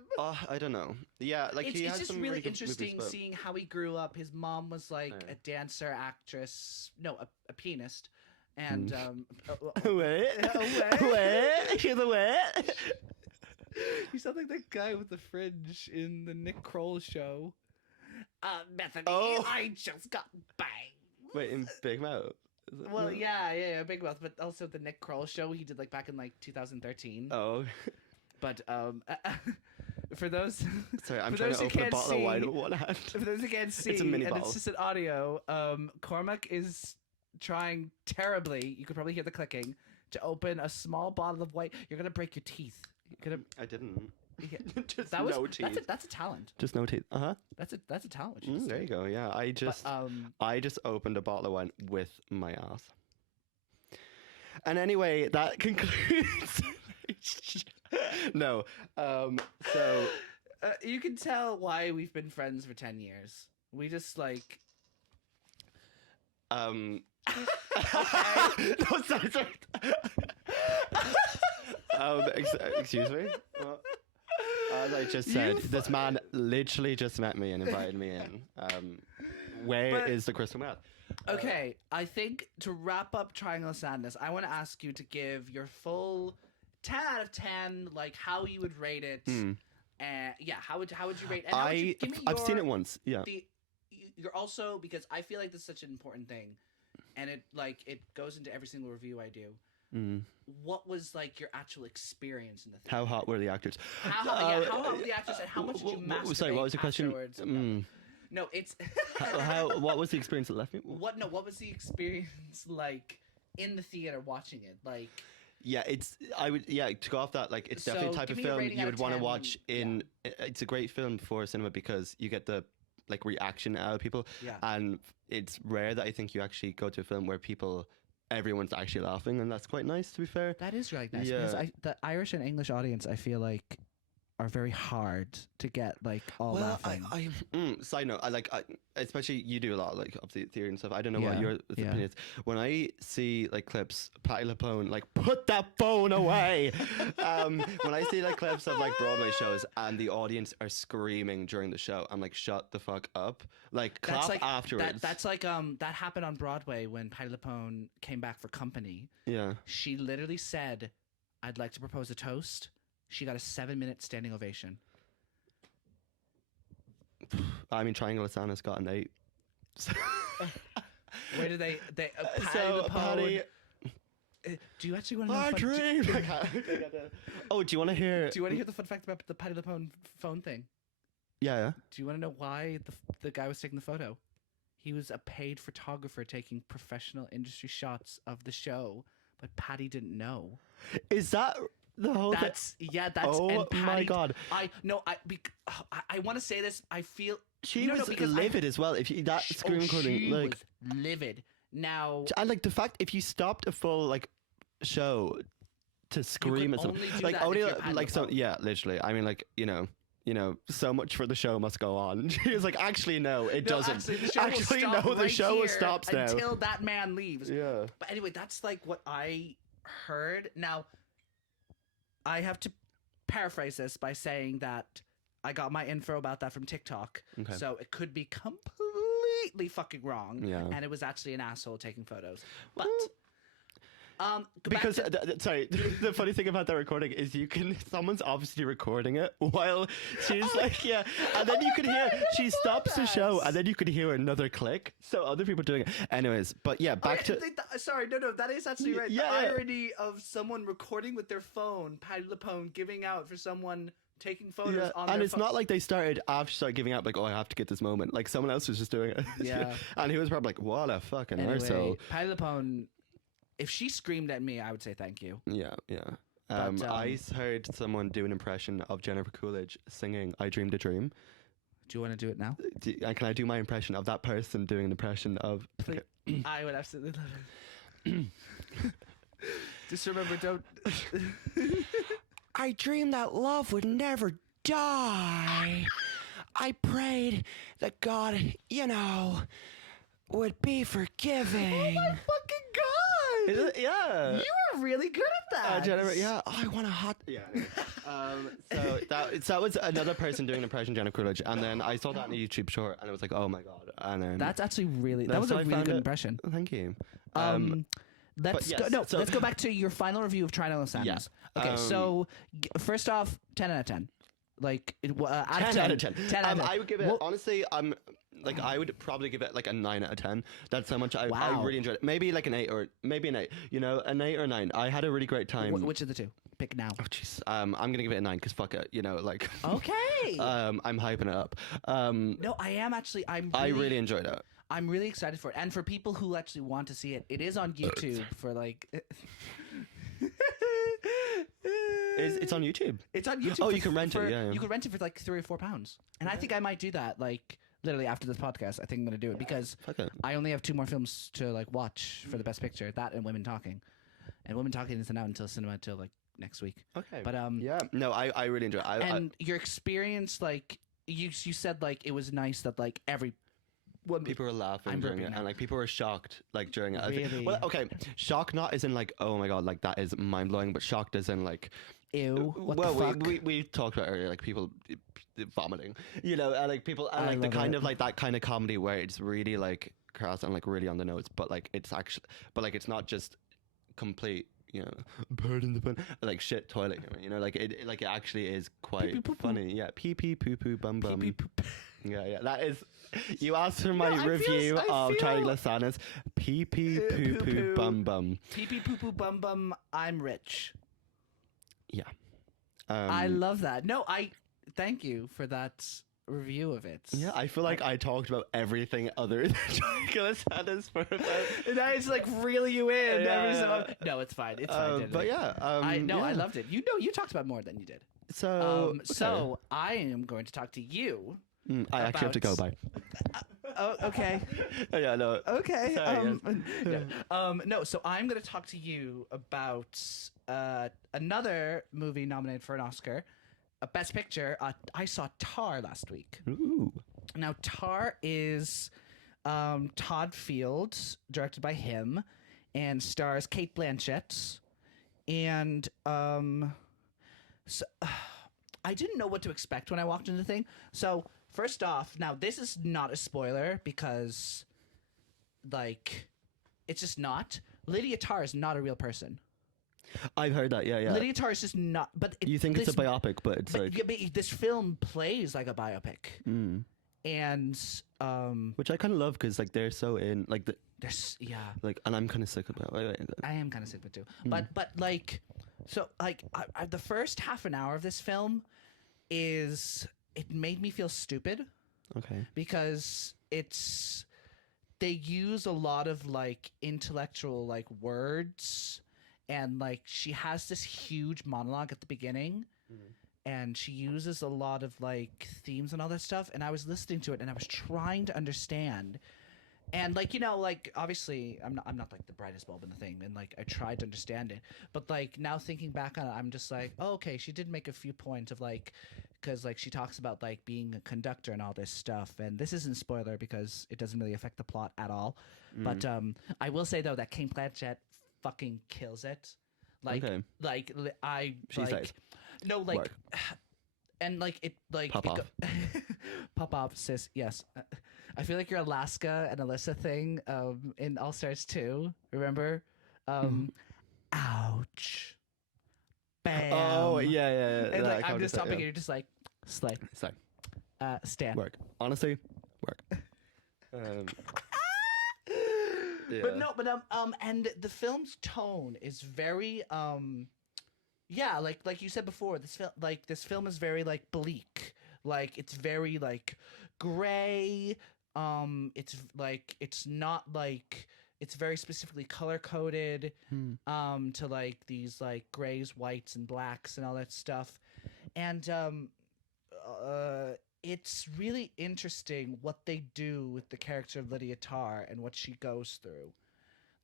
I don't know. Yeah, like he It's has just some really good movies, interesting but- seeing how he grew up. His mom was like Yeah. a dancer, actress, no, a pianist, and Wait, wait, she's a wait. you sound like that guy with the fringe in the Nick Kroll show. Bethany, Oh. I just got banged. Wait, in Big Mouth. Is it? Well, No. yeah, Big Mouth, but also the Nick Kroll show he did like back in like 2013. Oh. But for those Sorry, I'm for trying those to who open a can't bottle of wine see- with one hand. for those who can't see, It's a mini and bottle. it's just an audio, Cormac is trying terribly. You could probably hear the clicking to open a small bottle of white. You're gonna break your teeth. You're gonna. I didn't. Just That was no teeth. that's a talent. Just no teeth. That's a talent. What you just There did. you go. Yeah, I just opened a bottle of wine with my ass. And anyway, that concludes. No. So You can tell why we've been friends for 10 years. We just like. No, sorry. Excuse me. What? As I just said, this man literally just met me and invited me in. Where is the crystal meth? Okay, I think to wrap up Triangle of Sadness, I want to ask you to give your full 10 out of 10, like how you would rate it. Yeah, how would you rate? And I've seen it once. Yeah. You're also, because I feel like this is such an important thing, and it goes into every single review I do. What was like your actual experience in the theater? How hot were the actors? How hot were the actors, and how much did you masturbate? Sorry, what was the question? No, it's what was the experience that left me? What was the experience like in the theater watching it? Like, yeah, to go off that, like, it's definitely a type give of me a film rating you out would of want to 10. watch in. It's a great film for cinema because you get the like reaction out of people, and it's rare that I think you actually go to a film where everyone's actually laughing, and that's quite nice, to be fair. that is really nice Yeah. because the Irish and English audience, I feel like, are very hard to get like all laughing. Side note, especially you do a lot like of the theory and stuff. I don't know what Yeah, your opinion is. When I see like clips, Patti LuPone, like, put that phone away. When I see like clips of like Broadway shows and the audience are screaming during the show, I'm like, shut the fuck up. Like, clap afterwards. That's like that happened on Broadway when Patti LuPone came back for Company. Yeah. She literally said, "I'd like to propose a toast." She got a 7-minute standing ovation. I mean, Triangle of Sadness got an 8. Where did they Patti So, LuPone, Patti, do you actually want to know? I dream. Oh, do you want to hear? Do you want to hear the fun fact about the Patti LuPone phone thing? Yeah. Do you want to know why the guy was taking the photo? He was a paid photographer taking professional industry shots of the show, but Patty didn't know. Is that the whole thing? That's Oh and Patty, my God. I want to say this. I feel She was livid as well. If you, that screen recording, she like, was livid. Now, and like the fact if you stopped a full like show to scream at someone, only do like that if only you're Patti like so, LuPone. yeah, literally. I mean, like, you know, so much for the show must go on. She was like, actually, no, it doesn't. Actually, the show will stop no, the right show here stops now. until that man leaves. Yeah. But anyway, that's like what I heard. Now, I have to paraphrase this by saying that I got my info about that from TikTok. Okay. So it could be completely fucking wrong. Yeah. And it was actually an asshole taking photos. But Because sorry, the funny thing about that recording is someone's obviously recording it while she's like, yeah, and then you could hear she stops the show, and then you could hear another click. So other people doing it, anyways. But yeah, back to sorry, no, that is actually right. Yeah. The irony of someone recording with their phone, Patti LuPone giving out for someone taking photos on and their it's phone. not like they started after she started giving out like, oh, I have to get this moment. Like someone else was just doing it. Yeah. And he was probably like, what a fucking arsehole. Patti LuPone, if she screamed at me, I would say thank you. Yeah. But, I heard someone do an impression of Jennifer Coolidge singing "I Dreamed a Dream." Do you want to do it now? Can I do my impression of that person doing an impression of? Please. I would absolutely love it. Just remember, don't. I dreamed that love would never die. I prayed that God, would be forgiving. Oh my fucking god! Is it? Yeah. You are really good at that. Jennifer, yeah. I want a hot. Yeah. So that was another person doing an impression of Jennifer Coolidge, and then I saw that in a YouTube short, and I was like, oh my god. And then That's actually that was a really good impression. Thank you. Let's go back to your final review of Triangle of Sadness. Yeah. Okay, so first off, 10 out of 10. Like, out 10 of 10. out of 10. 10 out of 10. I would give it, Well, honestly, I would probably give it like a 9 out of 10. That's how much I Wow. really enjoyed it. Maybe like an 8 or maybe an 8. You know, an 8 or 9. I had a really great time. which of the two? Pick now. Oh, jeez. I'm going to give it a 9 because fuck it. You know, like. Okay. I'm hyping it up. No, I am actually. I really enjoyed it. I'm really excited for it. And for people who actually want to see it, it is on YouTube for like. It's on YouTube. It's on YouTube. Oh, you can rent it. Yeah. You can rent it for like £3 or £4, and I think I might do that. Like literally after this podcast, I think I'm gonna do it because Fuck it. I only have 2 more films to like watch for the Best Picture. That and Women Talking, and Women Talking isn't out until cinema till like next week. Okay. But Yeah. No, I really enjoyed it. and your experience, like you said, like it was nice that like People were laughing I'm during burping it, now. and like people were shocked like during it. I think- Really? well, okay, shock not as in like, oh my god, like that is mind blowing, but shocked as in like, ew. What well, the fuck? we talked about earlier, like people vomiting, you know, and like people, and I like the love kind it. of like that kind of comedy where it's really like crass and like really on the nose, but like it's actually, but like it's not just complete. You know, pardon the pun, like shit toilet humor. You know, like it actually is quite Pee-pee, poo-poo. funny. Yeah, pee pee poo poo bum bum. Pee-pee, poop. Yeah, that is. You asked for my No, I review feel- I of feel- Charlie Lasana's pee pee poo poo poo-poo. bum bum. Pee pee poo poo bum bum. I'm rich. Yeah, I love that. No, I thank you for that review of it. Yeah, I feel like I talked about everything other than Charlie Lasana's for about. And now it's like reel you in. Yeah, every yeah. so no, it's fine. It's fine. But yeah, I know. yeah. I loved it. You know, you talked about more than you did. So, okay. So I am going to talk to you. I actually have to go. about- Bye. Oh, okay. Yeah, no. Okay. Sorry, No. So I'm going to talk to you about another movie nominated for an Oscar, a Best Picture. I saw Tar last week. Ooh. Now Tar is Todd Field, directed by him, and stars Kate Blanchett. And so, I didn't know what to expect when I walked into the thing. So first off, now this is not a spoiler because, like, it's just not. Lydia Tarr is not a real person. I've heard that. Yeah. Lydia Tarr is just not. But You think it's a biopic, but it's But, like, yeah, but this film plays like a biopic, and which I kind of love because like they're so in like the there's like, and I'm kind of sick of that. Wait. I am kind of sick of it too. But like, so like the first half an hour of this film it made me feel stupid Okay. because they use a lot of like intellectual like words, and like she has this huge monologue at the beginning. And she uses a lot of like themes and all that stuff, and I was listening to it and I was trying to understand. And like, you know, like obviously I'm not like the brightest bulb in the thing, and like I tried to understand it, but like now thinking back on it, I'm just like, oh, okay, she did make a few points of like, because like she talks about like being a conductor and all this stuff, and this isn't spoiler because it doesn't really affect the plot at all. But I will say though that Kate Blanchett fucking kills it. Like, Okay. She like says. no, like, Work. and like it like Pop it off. pop off, sis. Yes, I feel like you're Alaska and Alyssa thing in All Stars 2. Remember? Ouch. Bam. Oh yeah. And that like I'm just concept, stopping yeah. and you're just like slay. So Stan. work. Honestly, work. Yeah. But and the film's tone is very yeah, like you said before, this film is very like bleak. Like it's very like gray. It's like it's not like it's very specifically color coded to like these like grays, whites, and blacks and all that stuff. And it's really interesting what they do with the character of Lydia Tarr and what she goes through.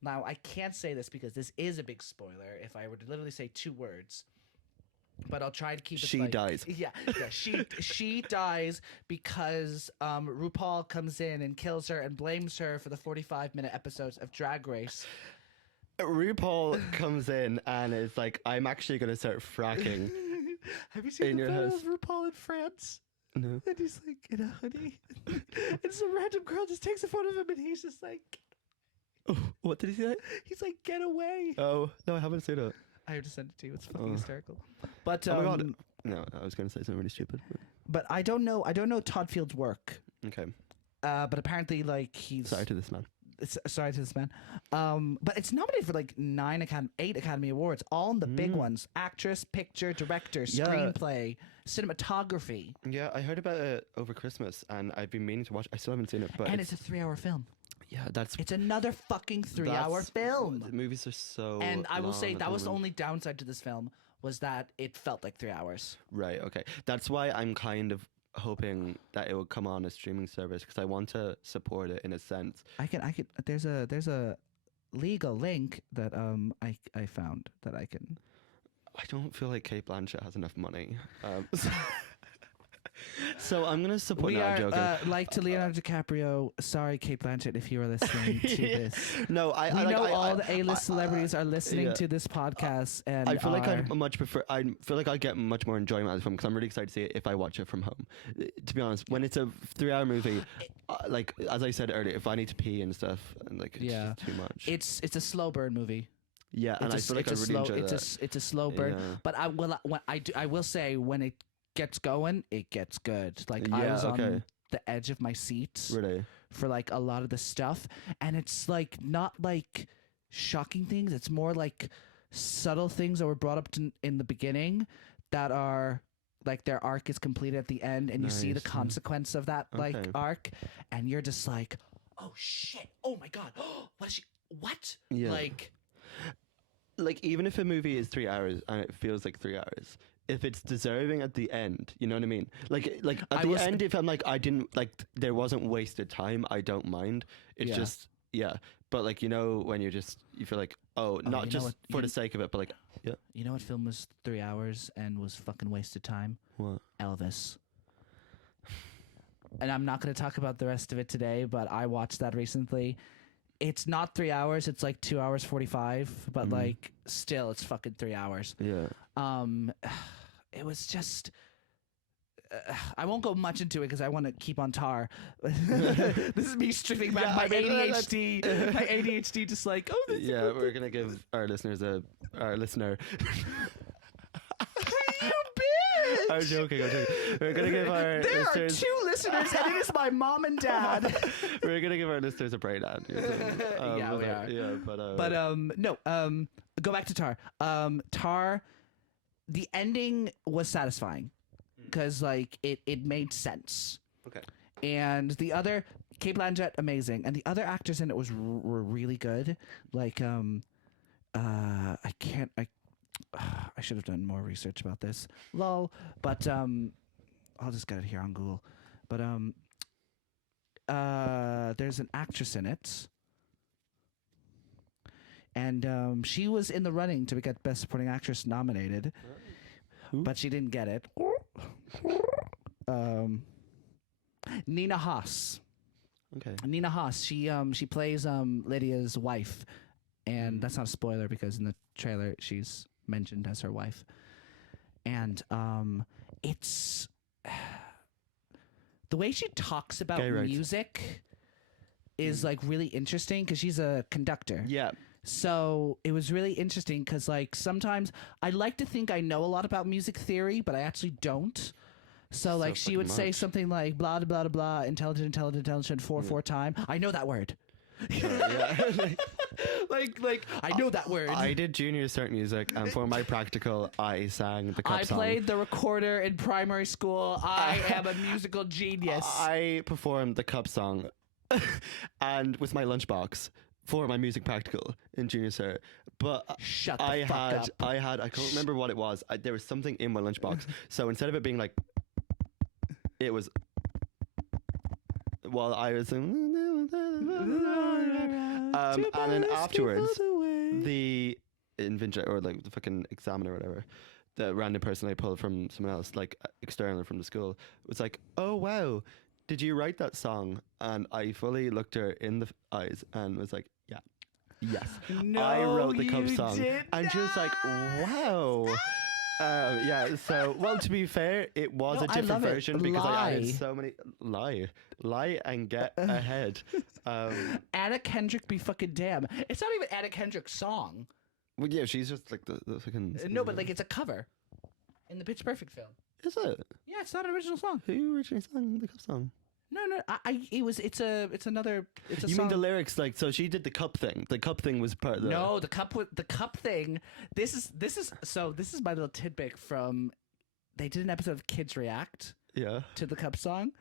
Now, I can't say this because this is a big spoiler if I were to literally say 2 words, but I'll try to keep it She like, dies. Yeah, she dies because RuPaul comes in and kills her and blames her for the 45-minute episodes of Drag Race. RuPaul comes in and is like, I'm actually going to start fracking. Have you seen In the your photo house. of RuPaul in France? No. And he's like in a hoodie. And some random girl just takes a photo of him and he's just like, Oh, what did he say? he's like, get away. Oh, no, I haven't seen it. I have to send it to you. It's fucking hysterical. But Oh my god. No, I was going to say something really stupid. But I don't know Todd Field's work. Okay. But apparently, like, he's Sorry to this man. sorry to this man. But it's nominated for like 8 Academy Awards, all in the big ones: actress, picture, director, screenplay, cinematography. Yeah, I heard about it over Christmas, and I've been meaning to watch. I still haven't seen it, but And it's a 3-hour film. yeah, It's another fucking 3-hour film. The movies are so. And I will say long at that was the moment. only downside to this film, was that it felt like 3 hours. Right. Okay. That's why I'm kind of hoping that it will come on a streaming service because I want to support it in a sense. I can. There's a legal link that I found that I can. I don't feel like Kate Blanchett has enough money. So I'm gonna support. We no, I'm are joking. like to Leonardo DiCaprio. Sorry, Kate Blanchett, if you are listening to this. No, We know all the A-list celebrities are listening yeah. to this podcast, and I feel like are- I much prefer. I feel like I get much more enjoyment out of the film because I'm really excited to see it if I watch it from home. To be honest, when it's a 3-hour movie, like as I said earlier, if I need to pee and stuff, and like it's Yeah. just too much. It's a slow burn movie. Yeah, and I feel like I really enjoy that. It's a slow burn, Yeah. but I will say when it gets going, it gets good. Like I Yeah, was okay. on the edge of my seat Really. for like a lot of the stuff, and it's like not like shocking things. It's more like subtle things that were brought up in the beginning that are like their arc is completed at the end, and you see the Nice, yeah. consequence of that like Okay. arc, and you're just like, oh shit, oh my god, what is she? What? Yeah. Like Even if a movie is 3 hours and it feels like 3 hours, if it's deserving at the end, you know what I mean? Like at the end, if I'm like I didn't like there wasn't wasted time, I don't mind. It's Yeah. just But like when you feel like not you know just what- for you- the sake of it, but like you know what film was 3 hours and was fucking wasted time? what? Elvis. And I'm not going to talk about the rest of it today, but I watched that recently. It's not 3 hours, it's like 2 hours 45, but like still it's fucking 3 hours. Yeah. It was just I won't go much into it because I want to keep on tar. This is me stripping back my ADHD. My ADHD just like, oh, this Yeah, we're gonna give our listeners our listener. you bitch! I'm joking. We're gonna give our There are listeners. 2 listeners, and it is my mom and dad. We're gonna give our listeners a brain ad. Yeah, we are. Yeah, But no, go back to Tar. Tar, the ending was satisfying because like it made sense. okay. And the other Kate Blanchett, amazing, and the other actors in it were really good. Like I should have done more research about this. Lol. But I'll just get it here on Google. But there's an actress in it. And she was in the running to get Best Supporting Actress nominated, but she didn't get it. Nina Haas. Okay. Nina Haas. She plays Lydia's wife, and that's not a spoiler because in the trailer she's mentioned as her wife. And it's the way she talks about Gay rights. music is like really interesting because she's a conductor. Yeah. So it was really interesting because like sometimes I like to think I know a lot about music theory, but I actually don't. So like she would fucking say much. something like blah blah blah blah intelligent 4 time. I know that word. Yeah. like I know that word. I did junior cert music, and for my practical, I sang the cup I song. played the recorder in primary school. I am a musical genius. I performed the cup song, and with my lunchbox for my music practical in junior cert. But Shut the I fuck had, up. I can't remember what it was. There was something in my lunchbox. So instead of it being like, it was. While I was, and then afterwards, the invigilator or like the fucking examiner or whatever, the random person I pulled from someone else, like external from the school, was like, "Oh wow, did you write that song?" And I fully looked her in the eyes and was like, "Yeah, yes, No, I wrote the cup you song." did And she was like, "Wow." Yeah, so, well, to be fair, it was No, a I different love it. version because I had Lie. so many. Lie and get ahead. Anna Kendrick be fucking damn. It's not even Anna Kendrick's song. Well, yeah, she's just like the fucking. No, but like it's a cover. in the Pitch Perfect film. Is it? Yeah, it's not an original song. Who originally sang the cup song? No, it's a You song. mean the lyrics? Like, so she did the cup thing. The cup thing was part of the. No, the cup thing. This is my little tidbit from. They did an episode of Kids React Yeah. to the cup song,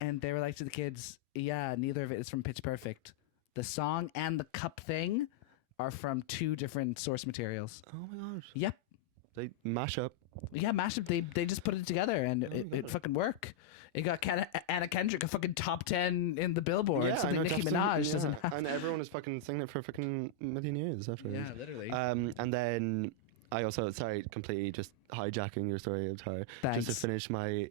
and they were like to the kids, "Yeah, neither of it is from Pitch Perfect. The song and the cup thing are from two different source materials." Oh my gosh. Yep. They mash up. Yeah, mashup. They just put it together and it fucking worked. It got Anna Kendrick a fucking top 10 in the Billboard. Yeah, I something know, Nicki definitely, Minaj doesn't have. And everyone was fucking singing it for a fucking million years afterwards. Yeah, literally. And then I also, sorry, completely just hijacking your story of her. Thanks. Just to finish my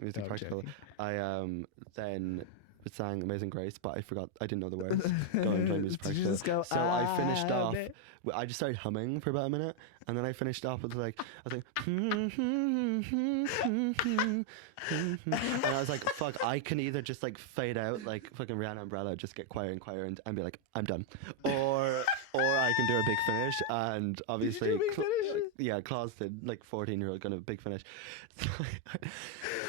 music I'm practical, joking. I then sang Amazing Grace, but I didn't know the words going to my music Did you practical. just go, so I finished off. Amen? I just started humming for about a minute, and then I finished off with like, I was like, and I was like, fuck, I can either just like fade out like fucking Rihanna Umbrella, just get quieter and quieter and be like, I'm done, or I can do a big finish, and obviously, Did you do a big finish? yeah, Claus did, like 14-year-old gonna big finish.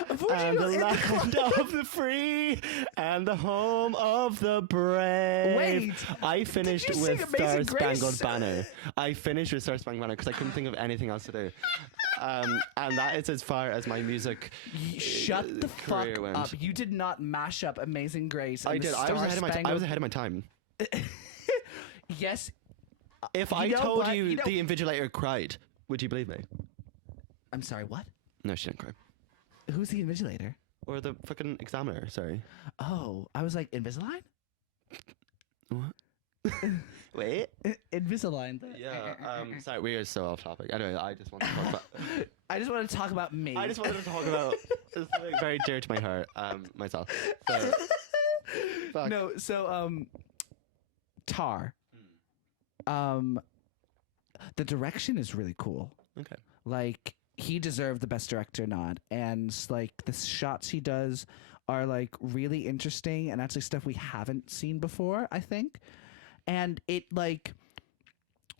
Unfortunately, And the in the land of the free and the home of the brave. Wait, I finished you with sing Star Amazing Grace? Spangled Banner. I finished with Star Spangled Banner because I couldn't think of anything else to do. And that is as far as my music Shut the fuck career went. up. You did not mash up Amazing Grace. I and the did. I was ahead of my time. I was Star-Spangled- ahead of my time. Yes. If You I know told what? you, You know- the invigilator cried, would you believe me? I'm sorry, what? No, she didn't cry. Who's the invigilator? Or the fucking examiner. Sorry. Oh, I was like, Invisalign? What? Wait. Invisalign. Yeah. Sorry, we are so off topic. Anyway, I just want to talk about. I just want to talk about me. I just wanted to talk about something very dear to my heart, myself. So, fuck. No, so Tar. The direction is really cool. Okay. Like he deserved the best director nod, and like the shots he does are like really interesting and actually stuff we haven't seen before, I think. And it like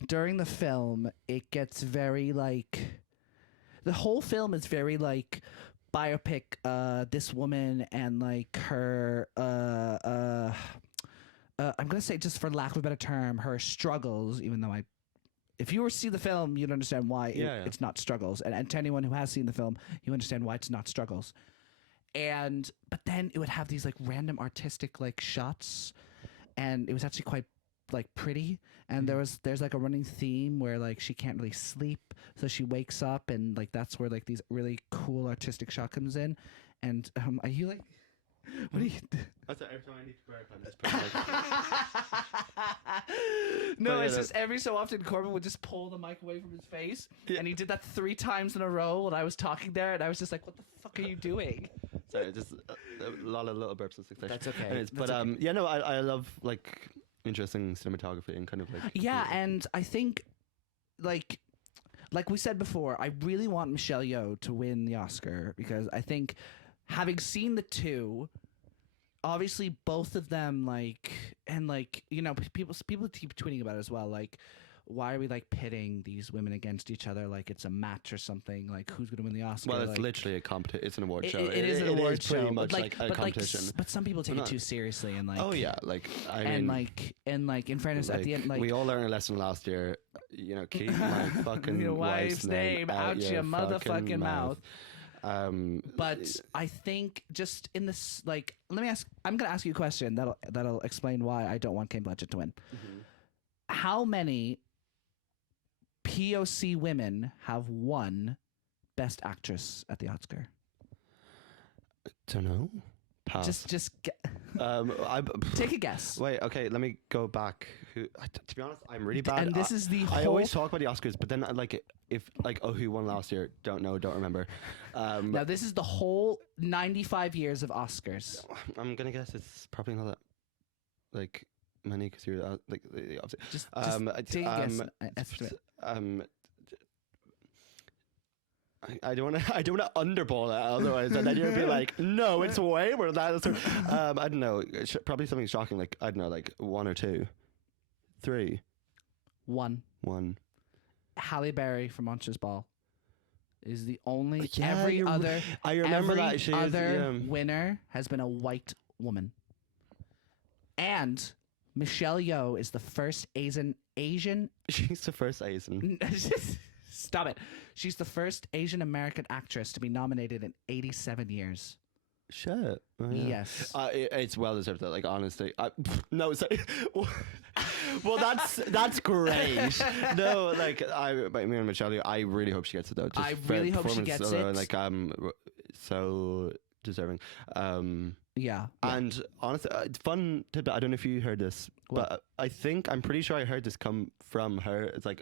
during the film it gets very like the whole film is very like biopic this woman and like her I'm gonna say, just for lack of a better term, her struggles, even though if you were to see the film, you'd understand why it's not struggles. And to anyone who has seen the film, you understand why it's not struggles. But then it would have these like random artistic like shots, and it was actually quite like pretty. And there's like a running theme where like she can't really sleep, so she wakes up, and like that's where like these really cool artistic shot comes in. And are you like, what are you? That's every time I need to verify this. No, But it's yeah, just every so often Corbin would just pull the mic away from his face, Yeah. and he did that 3 times in a row when I was talking there, and I was just like, "What the fuck are you doing?" Sorry, just a lot of little burps in succession. That's okay. Anyways, That's but okay. yeah, no, I love like interesting cinematography and kind of like Yeah, and I think, like we said before, I really want Michelle Yeoh to win the Oscar because I think, having seen the two, obviously both of them like, and like, you know, people keep tweeting about it as well, like, why are we like pitting these women against each other like it's a match or something, like who's going to win the Oscar? Well, it's like, literally a competition. It's an award show. it is an award show, pretty much but like a competition. but some people take Well, it too seriously, and like, Oh yeah, like I and mean, like in fairness, at the end, like, we all learned a lesson last year. You know, keep my fucking your wife's name out your motherfucking mouth. But I think just in this, like, I'm gonna ask you a question that'll explain why I don't want Kate Blanchett to win. Mm-hmm. How many POC women have won Best Actress at the Oscar? don't know. Pass. Just I take a guess. Wait, okay, let me go back. To be honest, I'm really bad. And this is the I whole. always talk about the Oscars, but then like if like who won last year? Don't know, don't remember. Now this is the whole 95 years of Oscars. I'm gonna guess it's probably not that like many because you're like the opposite. Just take a guess. Estimate. I don't want to. I don't want to underball it. Otherwise, and then you'll be like, "No, it's way more than that." I don't know. Probably something shocking. Like I don't know, like 1 or 2, 3, One. 1. Halle Berry from Monsters Ball is the only. Yeah, every other. I remember every that. She is, other yeah. winner has been a white woman. And Michelle Yeoh is the first Asian. She's the first Asian. Stop it. She's the first Asian American actress to be nominated in 87 years. Shit. Oh, yeah. Yes. It's well deserved though. Like honestly, no. Sorry. Well, that's great. No, like me and Michelle, I really hope she gets it though. Just I really hope she performance gets alone, it. Like so deserving. Yeah. And honestly, it's fun tidbit. I don't know if you heard this, but I'm pretty sure I heard this come from her. It's like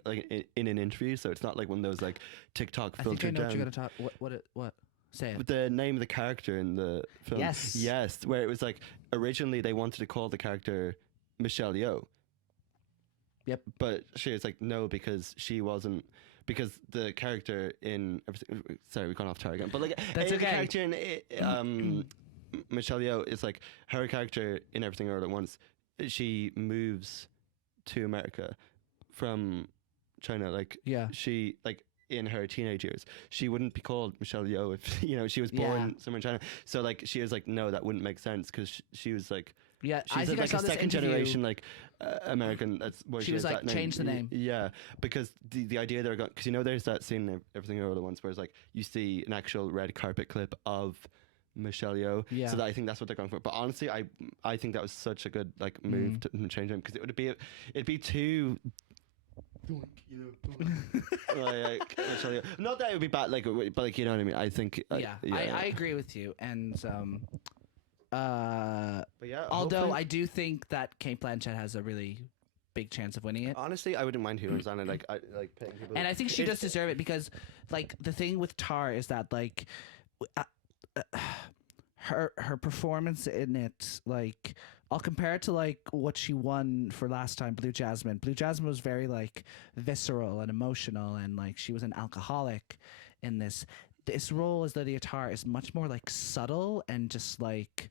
in an interview, so it's not like one of those like TikTok I filtered think I know down. what you're gonna talk. What? Say it. With the name of the character in the film. Yes, where it was like originally they wanted to call the character Michelle Yeoh. Yep. But she was like, no, because she wasn't. Because the character in sorry, we've gone off track again. But like That's the okay. character in Michelle Yeoh is like her character in Everything All at Once. She moves to America from China. Like she like in her teenage years, she wouldn't be called Michelle Yeoh if she was born somewhere in China. So like she was like, no, that wouldn't make sense because she was like. Yeah, she's I think like I a saw this second interview. generation like American. That's where She was has like, that name. change the name. Yeah, because the idea they're going, because there's that scene in Everything All at Once where it's like you see an actual red carpet clip of Michelle Yeoh. Yeah. So that I think that's what they're going for. But honestly, I think that was such a good like move to change them because it'd be too. Like, Michelle Yeoh. Not that it would be bad, like, but like you know what I mean. I think. I agree with you, and but yeah, although hopefully- I do think that Kate Blanchett has a really big chance of winning it. honestly, I wouldn't mind who was on it. Like I like paying people. And I think she does deserve it because, like, the thing with Tar is that, like, her performance in it, like, I'll compare it to, like, what she won for last time, Blue Jasmine. Blue Jasmine was very, like, visceral and emotional, and, like, she was an alcoholic in this. This role as Lydia Tar is much more, like, subtle and just, like,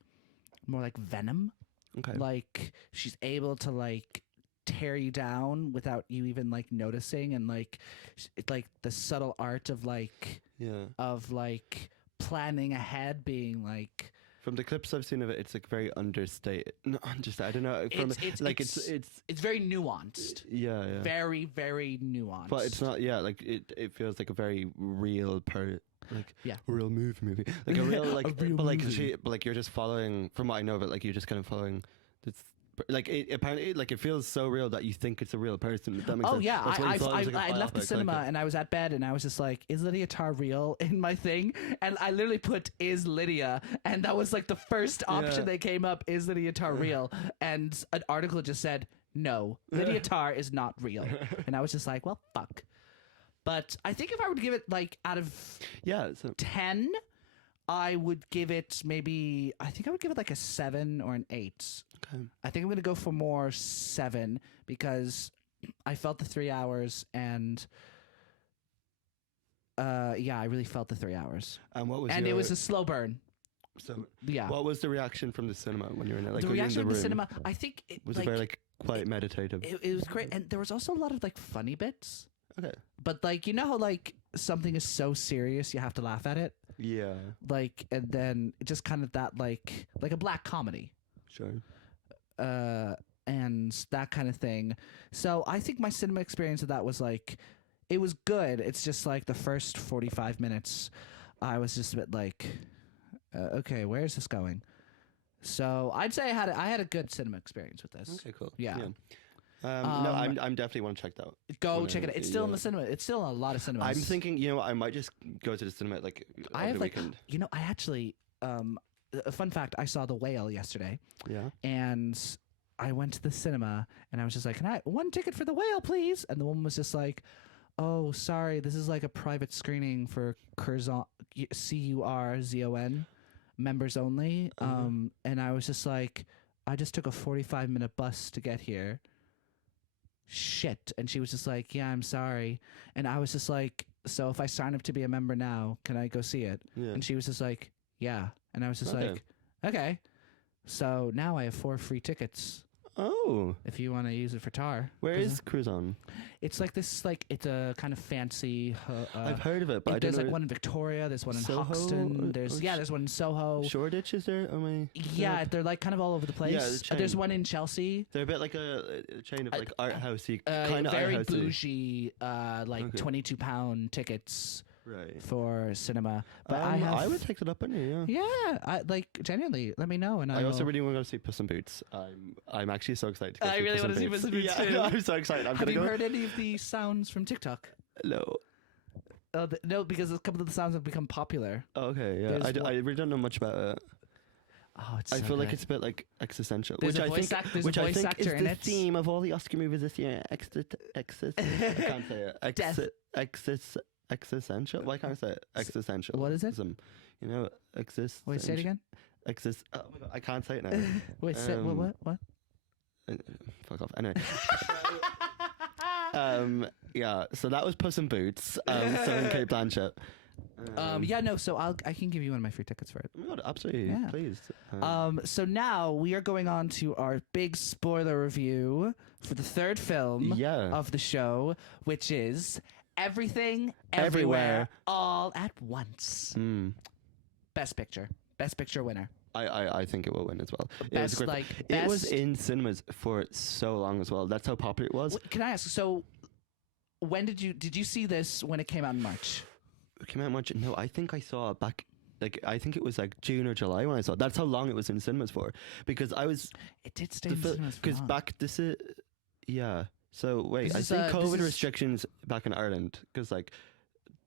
more like venom. Okay. Like, she's able to, like, tear you down without you even like noticing, and like it's like the subtle art of like planning ahead, being like from the clips I've seen of it, it's like very understated. No, understated. I don't know. It's very nuanced. Yeah. Very, very nuanced. But it's not. Yeah, like it feels like a very real real movie, like a real like. But like you're just following. From what I know of it, like you're just kind of following this. Like apparently, like it feels so real that you think it's a real person. If that makes sense. Yeah, That's what you thought it was, like, I left the biopic, cinema like and I was at bed and I was just like, is Lydia Tar real in my thing? And I literally put, is Lydia? And that was like the first option that came up, is Lydia Tar real? And an article just said, no, Lydia Tar is not real. And I was just like, well, fuck. But I think if I would give it like out of 10, I would give it maybe, I think I would give it like a 7 or an 8. Okay. I think I'm going to go for more 7 because I felt the 3 hours and I really felt the 3 hours. And what was it was a slow burn. So yeah. What was the reaction from the cinema when you were in it? Like, the reaction from the cinema, I think it was very like quite meditative. It was great, and there was also a lot of like funny bits. Okay. But like you know how like something is so serious you have to laugh at it. Yeah. Like and then just kind of that like a black comedy. Sure. And that kind of thing. So I think my cinema experience of that was like, it was good. It's just like the first 45 minutes, I was just a bit like, okay, where is this going? So I'd say I had a good cinema experience with this. Okay, cool. Yeah. No, I'm definitely want to check that out. Go check it out. It's still in the cinema. It's still in a lot of cinemas. I'm thinking, I might just go to the cinema like over the weekend. I actually, a fun fact, I saw The Whale yesterday. Yeah. And I went to the cinema and I was just like, can I one ticket for The Whale, please? And the woman was just like, oh, sorry, this is like a private screening for Curzon, CURZON members only. And I was just like, I just took a 45-minute bus to get here. Shit. And she was just like, yeah, I'm sorry. And I was just like, so if I sign up to be a member now, can I go see it? Yeah. And she was just like, yeah. And I was just like, okay. So now I have 4 free tickets. Oh, if you want to use it for tar. where is Cruzon? It's like this, like it's a kind of fancy. I've heard of it, but I don't there's know. like one in Victoria. There's one in Soho Hoxton. There's or there's one in Soho. Shoreditch, is there? Am I? Yeah, they're like kind of all over the place. Yeah, the chain. There's one in Chelsea. They're a bit like a chain of like art housey, kind of very art housey. bougie, like Okay. £22 tickets Right. for cinema. But I would take it up on you. Yeah. Yeah, like genuinely, let me know. And I also really want to go see Puss in Boots. I'm actually so excited to go I see really Puss want in to see Boots. Puss in Boots Yeah, too. no, I'm so excited. I'm Have gonna you go. heard any of the sounds from TikTok? No. No, because a couple of the sounds have become popular. Okay, yeah. There's I really don't know much about it. Oh, it's I so feel like good. it's a bit like existential, There's which a I voice think, act- there's a which I voice think actor is in the it. theme of all the Oscar movies this year. I can't say it. Existential. Why can't I say it? Existential. What is it? You know, exist. Wait, say it again. Exist. Oh my god, I can't say it now. Wait, say what? Fuck off. Anyway. Yeah. So that was Puss in Boots. Starring Kate Blanchett. Yeah, no. So I can give you one of my free tickets for it. Oh my god, absolutely. Yeah. Please. So now we are going on to our big spoiler review for the third film Yeah. of the show, which is Everything, Everywhere. All at Once. Best Picture winner. I think it will win as well. Best, it was like, it was best- in cinemas for so long as well. That's how popular it was. Can I ask? So, when did you see this when it came out in March? It came out much. No, I think I saw it back. Like I think it was like June or July when I saw it. That's how long it was in cinemas for. Because I was It did stay in cinemas for because long. back this is yeah. So wait, This I is, think this COVID is- restrictions back in Ireland because like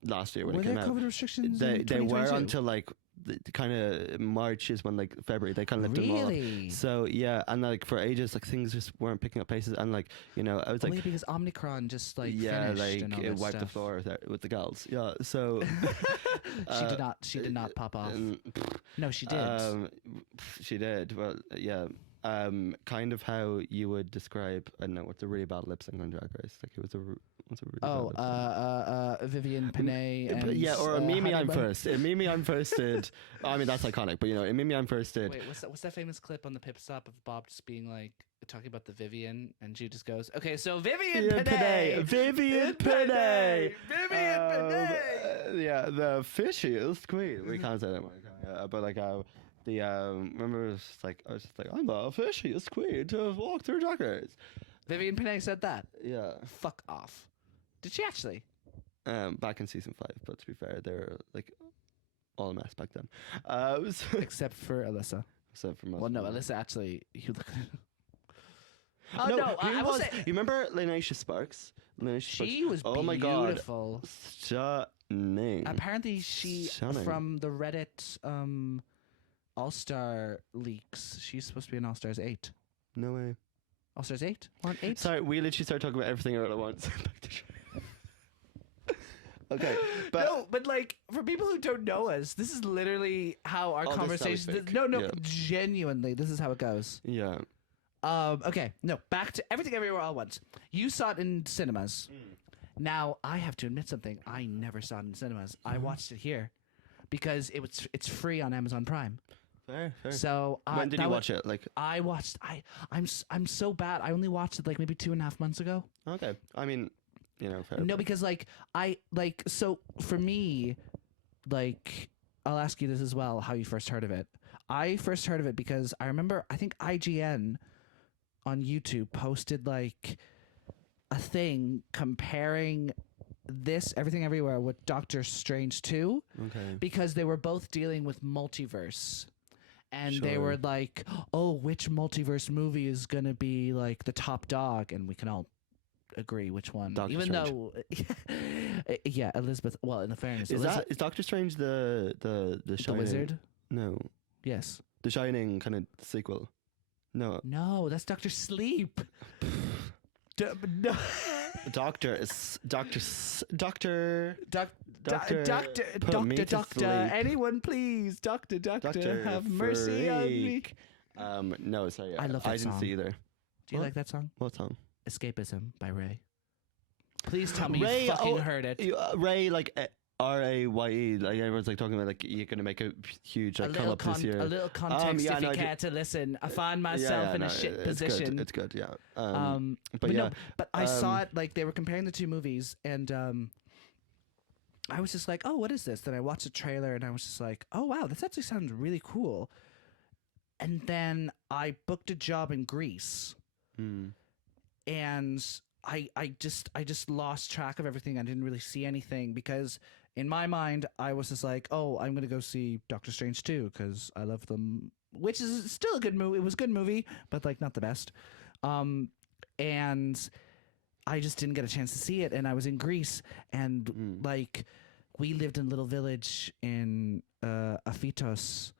last year when Were it came there out, COVID restrictions? they in were 2022? until like the kind of March is when like February they kind of lifted them all. Really? So yeah, and like for ages like things just weren't picking up paces, and like you know I was like Only because Omicron just like yeah, finished like and all it that wiped the stuff. floor with the gals. Yeah, so She did not pop off. um, No, she did. she did. Well, yeah. Kind of how you would describe. I don't know what's a really bad lip sync on Drag Race. Like it was what's a really bad lip sync? Vivian Panay and yeah, or a Mimi I'm Honeyman. first. A Mimi I'm firsted. I mean that's iconic, but you know, a Mimi I'm firsted. Wait, what's that famous clip on the pip stop of Bob just being like talking about the Vivian, and she just goes, "Okay, so Vivian Panay, Vivian Panay, Vivian Panay." Yeah, the fishiest queen. We can't say that one, but like remember it was just like I was just like I'm the fishiest queen to have walked through Drag Race. Vivian Panay said that. Yeah. Fuck off. Did she actually? Back in season 5, but to be fair, they were like all a mess back then. So, Except for Alyssa. except for most Well, no, of them. Alyssa actually. You look. Oh No, no! who I will was? say You remember Linacia Sparks? she was Oh my god! beautiful. Stunning. Apparently, she Stunning. from the Reddit All Star leaks. She's supposed to be in All Stars 8. No way. All Stars 8? 8? Sorry, we literally started talking about everything all at once. Okay, but No, but like for people who don't know us, this is literally how our Oh, this is how we conversation. speak. No, Yeah. genuinely, this is how it goes. yeah. Okay, no, back to Everything Everywhere All at Once. You saw it in cinemas. Now I have to admit something. I never saw it in cinemas. I watched it here because it's free on Amazon Prime. Fair. So When did you watch it? Like, I watched. I'm so bad. I only watched it like maybe 2.5 months ago. okay. I mean, you know, fair. No, because so for me, like I'll ask you this as well. How you first heard of it? I first heard of it because I remember. I think IGN on YouTube posted like a thing comparing this Everything Everywhere with Doctor Strange 2 Okay. because they were both dealing with multiverse. And they Sure. were like, "Oh, which multiverse movie is gonna be like the top dog?" And we can all agree which one. Doctor Even Strange. though, yeah, Elizabeth. Well, in the fairness, Is Doctor Strange the the Shining? wizard? No, Yes. the Shining kind of sequel. No, No, that's Doctor Sleep. No. Doctor is Doctor. Put me to Doctor. sleep. Anyone, please, Doctor, Doctor have mercy on me. Freak. No, sorry. I love that I didn't song. see either. Do you What? like that song? What song? Escapism by Ray. Please tell me Ray, you fucking oh, heard it. Ray, like RAYE. Like everyone's like talking about like you're gonna make a huge like come up this year. A little context if you care to listen. I find myself in a shit position. It's good, yeah. But yeah, no, but I saw it like they were comparing the two movies, and I was just like, oh, what is this? Then I watched the trailer, and I was just like, oh wow, this actually sounds really cool. And then I booked a job in Greece, and I just lost track of everything. I didn't really see anything because in my mind I was just like, oh, I'm gonna go see Doctor Strange 2 because I love them, which is still a good movie. It was a good movie, but like not the best. And I just didn't get a chance to see it, and I was in Greece, and like we lived in a little village in Aphitos,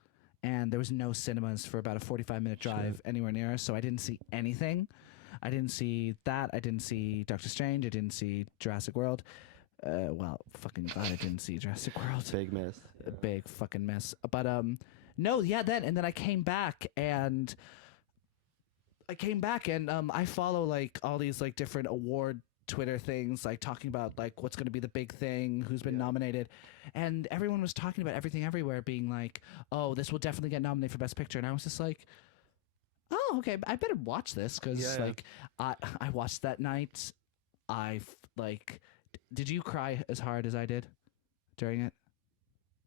and there was no cinemas for about a 45-minute drive anywhere near us, so I didn't see anything. I didn't see that. I didn't see Doctor Strange. I didn't see Jurassic World. Well, fucking glad I didn't see Jurassic World. Big miss. A big fucking miss. But no, yeah, then I came back and I follow like all these like different award Twitter things, like talking about like what's going to be the big thing, who's been nominated, and everyone was talking about Everything Everywhere being like, oh, this will definitely get nominated for Best Picture, and I was just like, oh, okay, I better watch this because like I watched that night. Did you cry as hard as I did during it?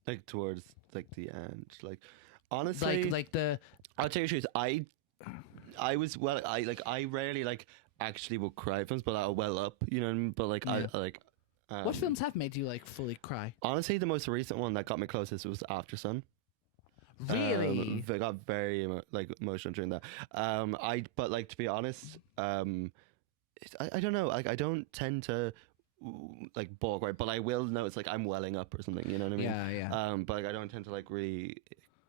Like towards like the end, like honestly, like the. I'll tell you the truth. I was I rarely like actually will cry films, but I'll well up, you know what I mean? But like I like. What films have made you like fully cry? Honestly, the most recent one that got me closest was After Sun. Really? I got very emotional during that. But like to be honest, I don't know. Like I don't tend to like bawl, right? But I will know it's like I'm welling up or something. You know what I mean? Yeah. But like I don't tend to like really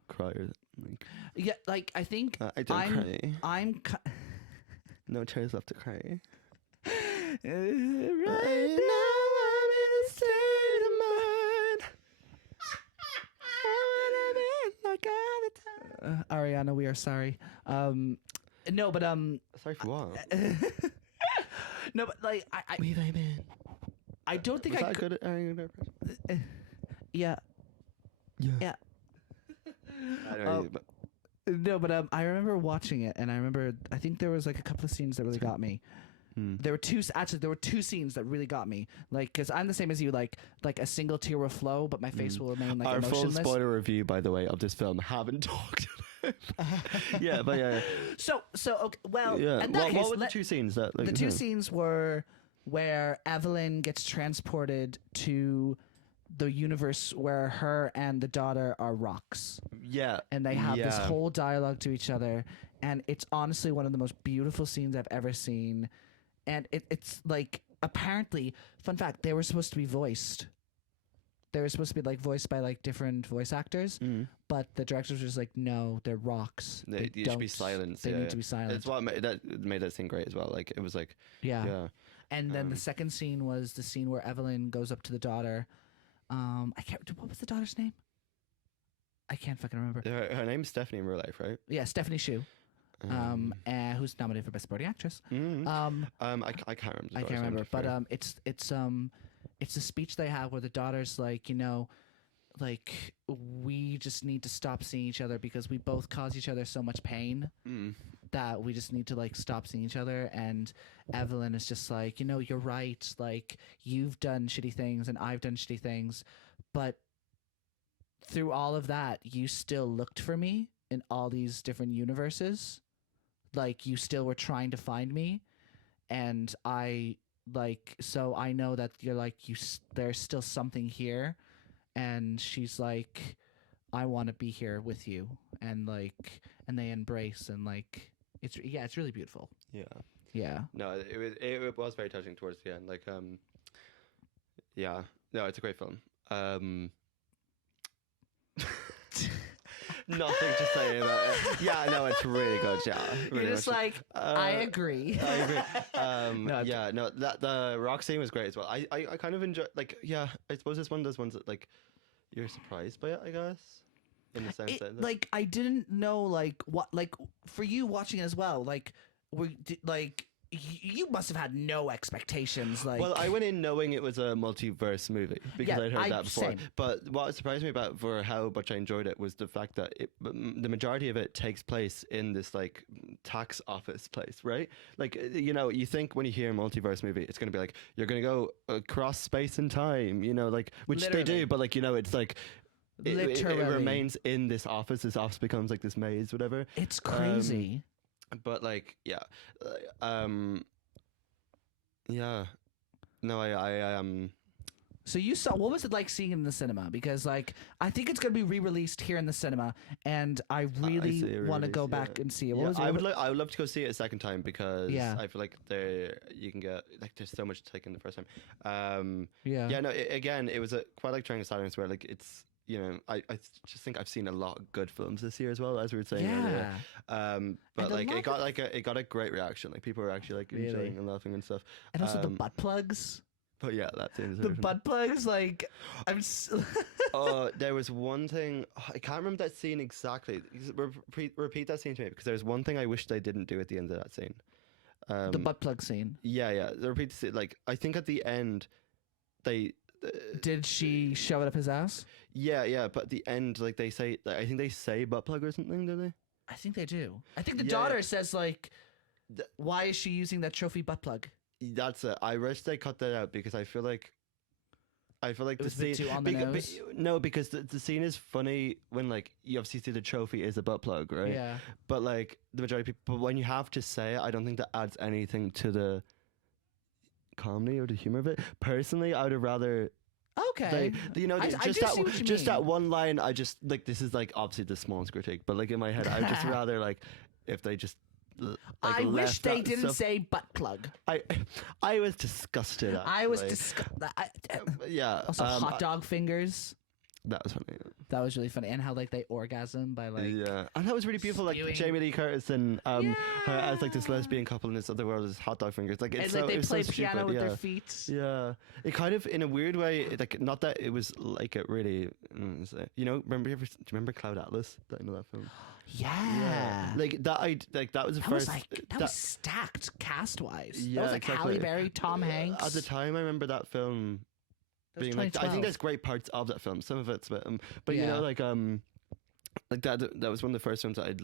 cry or like. Yeah, like I think I don't cry. I'm. No tears left to cry. Right now I'm in a state of mind. I wanna be like all the time. Ariana, we are sorry. No, but Sorry for what? no, but like I We've been. I don't think Was I that could. good at Ariana? Yeah. Yeah. I don't know, but No, but I remember watching it, and I think there was like a couple of scenes that really got me. There were two scenes that really got me, like because I'm the same as you, like a single tear will flow, but my face will remain like our emotionless. full spoiler review, by the way, of this film haven't talked about. Yeah, but yeah. So okay, well, Yeah. in that case, What were the two scenes that? Like, the two scenes were where Evelyn gets transported to the universe where her and the daughter are rocks. Yeah. And they have this whole dialogue to each other, and it's honestly one of the most beautiful scenes I've ever seen. And it's like, apparently, fun fact, they were supposed to be voiced. They were supposed to be like voiced by like different voice actors, but the directors were just like, no, they're rocks. They should be silent. They need to be silent. It's what made that scene great as well. Like it was like yeah. And then the second scene was the scene where Evelyn goes up to the daughter. I can't. What was the daughter's name? I can't fucking remember. Her name's Stephanie in real life, right? Yeah, Stephanie Shu. Who's nominated for Best Supporting Actress. I can't remember. I can't remember, but it's a speech they have where the daughter's like, you know, like we just need to stop seeing each other because we both cause each other so much pain that we just need to like stop seeing each other. And Evelyn is just like, you know, you're right. Like you've done shitty things and I've done shitty things, but through all of that, you still looked for me in all these different universes. Like you still were trying to find me, and I like, so I know that you're like, there's still something here. And she's like, I want to be here with you. And like, and they embrace, and like, it's really beautiful. Yeah. No, it was very touching towards the end. Like, yeah, no, it's a great film. Nothing to say about it. Yeah, no, it's really good. Yeah, really you're just much. like, I agree. I agree. That the rock scene was great as well. I kind of enjoy. Like, yeah, I suppose it's one of those ones that like you're surprised by it, I guess, in the sense that like I didn't know like what, like for you watching it as well. Like you must have had no expectations. Like, Well, I went in knowing it was a multiverse movie because Yeah, I'd heard that before. same. But what surprised me about for how much I enjoyed it was the fact that the majority of it takes place in this like tax office place, right? Like you think when you hear a multiverse movie, it's going to be like you're going to go across space and time, like which they Literally. do, but like it's like. It Literally. remains in this office. This office becomes like this maze, whatever. it's crazy. But like, yeah, yeah. No, I So you saw, what was it like seeing it in the cinema? Because like I think it's gonna be re-released here in the cinema, and I really see it want to go re-released, back yeah. and see it. Yeah, What was it? I would love to go see it a second time because Yeah. I feel like you can get like there's so much to take in the first time. Yeah. Yeah, no, again, it was quite like Triangle of Sadness where like it's I just think I've seen a lot of good films this year as well, as we were saying earlier. But And a like lot it got a great reaction. Like people were actually like Really? enjoying and laughing and stuff. And also the butt plugs. But yeah, that's in The butt plugs, like there was one thing I can't remember that scene exactly. Repeat that scene to me because there's one thing I wish they didn't do at the end of that scene. the butt plug scene. Yeah. Repeat the scene. Like I think at the end, they. Did she shove it up his ass? Yeah. But at the end, like they say, like, I think they say butt plug or something, do they? I think they do. I think the Yeah. daughter says like, "Why is she using that trophy butt plug?" That's it. I wish they cut that out because I feel like It the was a bit scene too on the nose. no, because the scene is funny when like you obviously see the trophy is a butt plug, right? Yeah. But like the majority of people, but when you have to say it, I don't think that adds anything to the comedy or the humor of it. Personally, I would have rather Okay. I just do see what you just mean. that one line. I just like this is like obviously the smallest critique, but like in my head, I would just rather like if they just. Like, I wish left they that didn't stuff. say butt plug. I was disgusted. I was actually. Yeah. Also, hot dog fingers. That was funny. That was really funny, and how like they orgasm by like. Yeah, and that was really beautiful. Like spewing. Jamie Lee Curtis and her as like this lesbian couple in this other world is hot dog fingers. Like it's And like they it's play so piano stupid, with yeah. their feet. Yeah, it kind of in a weird way. Like not that it was like it really. Do you remember Cloud Atlas? That that film. Yeah. Like that. That was the That first. was like that was stacked cast wise. Yeah, that was like exactly. Halle Berry, Tom Hanks. At the time, I remember that film. That was Being like, I 2012. think there's great parts of that film. Some of it's a bit, but Yeah. like that was one of the first films that I'd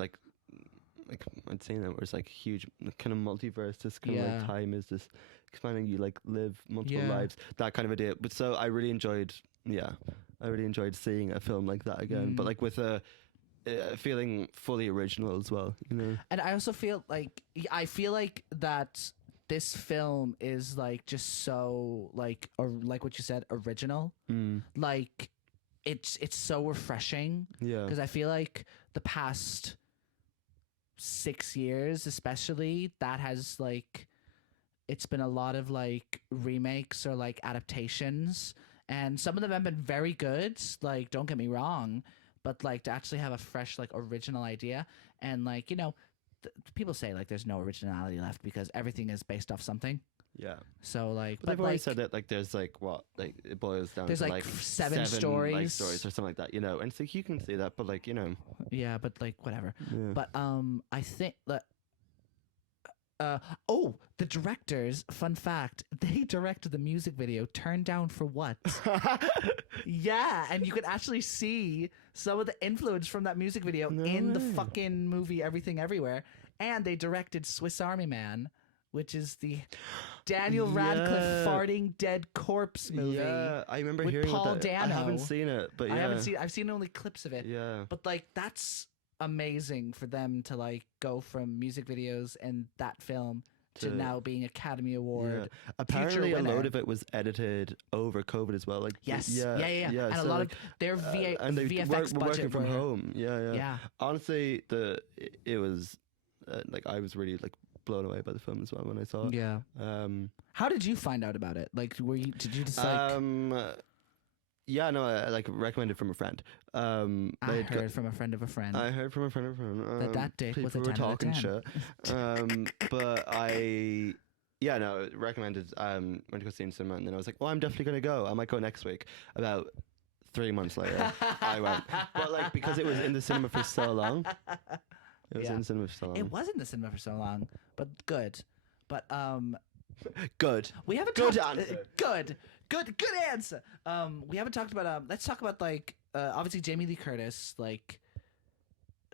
seen that was like huge kind of multiverse. This kind of Yeah. like time is this expanding. You like live multiple Yeah. lives. That kind of idea. But so I really enjoyed. Yeah, I really enjoyed seeing a film like that again. But like with a feeling fully original as well. And I also feel like that this film is like just so like or like what you said, original. Like it's so refreshing. Yeah. Because I feel like the past 6 years, especially, that has like it's been a lot of like remakes or like adaptations, and some of them have been very good. Like, don't get me wrong, but like to actually have a fresh like original idea, and like people say like there's no originality left because everything is based off something. Yeah. So like, But they've always said that like there's like what like it boils down There's, to like, like seven like, stories. stories or something like that, and it's like you can see that, but like yeah, but like whatever. Yeah. But I think that the directors, fun fact, they directed the music video Turned Down for What? Yeah, and you could actually see some of the influence from that music video in the fucking movie Everything Everywhere. And they directed Swiss Army Man, which is the Daniel Radcliffe farting dead corpse movie. Yeah, I remember with hearing Paul about that. I Dano. haven't seen it, but yeah. I've seen only clips of it. Yeah. But like that's amazing for them to like go from music videos and that film to now being Academy Award. Yeah. Apparently, a winner. load of it was edited over COVID as well. Like Yes. yeah, And a so, lot like, of their and they VFX were budget working from were- home. Yeah. Yeah. Honestly, it was like I was really like blown away by the film as well when I saw it. Yeah. How did you find out about it? Like, did you just like? Yeah, no, I like recommended from a friend. I heard from a friend of a friend. I heard from a friend of a friend. That dick was a people 10 were out of talking 10. shit. But recommended. Went to go see it in cinema, and then I was like, "Oh, I'm definitely gonna go. I might go next week." About 3 months later, I went. But like because it was in the cinema for so long, it was Yeah. in the cinema for so long. It was in the cinema for so long, but good. But Good. we haven't Good talked, answer. Good answer. We haven't talked about let's talk about like obviously Jamie Lee Curtis, like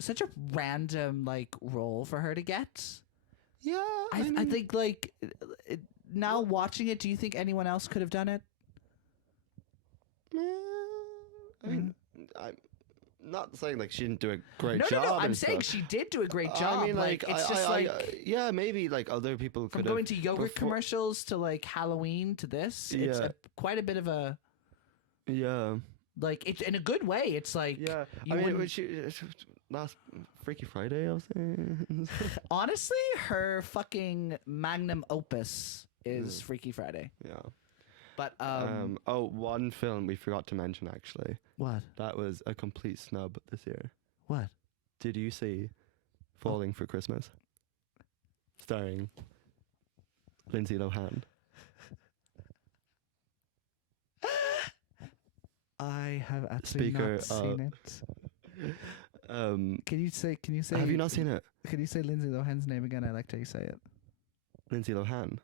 such a random like role for her to get. Yeah, I think like now watching it, do you think anyone else could have done it? I mean, I'm not saying like she didn't do a great No, job. no, no. I'm and saying stuff. she did do a great job. I mean, like it's just yeah, maybe like other people from could going to yogurt commercials to like Halloween to this. It's Yeah. quite a bit of a Yeah, like it's in a good way. It's like yeah. you I mean, wouldn't- last Freaky Friday, I was saying. honestly, her fucking magnum opus is Freaky Friday. Yeah. But Oh, one film we forgot to mention actually. what? That was a complete snub this year. What? Did you see Falling for Christmas? Starring Lindsay Lohan. I have actually Speaker not seen it. Can you say? Have you not seen it? Can you say Lindsay Lohan's name again? I liked how you say it. Lindsay Lohan.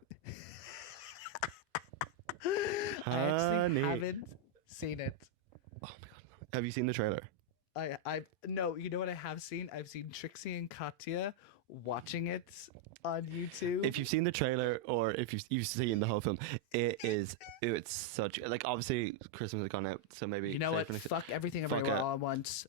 I actually Honey. haven't seen it. Oh my god. Have you seen the trailer? I no. You know what I have seen? I've seen Trixie and Katya watching it on YouTube. If you've seen the trailer or if you've seen the whole film, it's such like obviously Christmas has gone out, so maybe you know say what? for next- Fuck everything fuck everywhere it. all at once.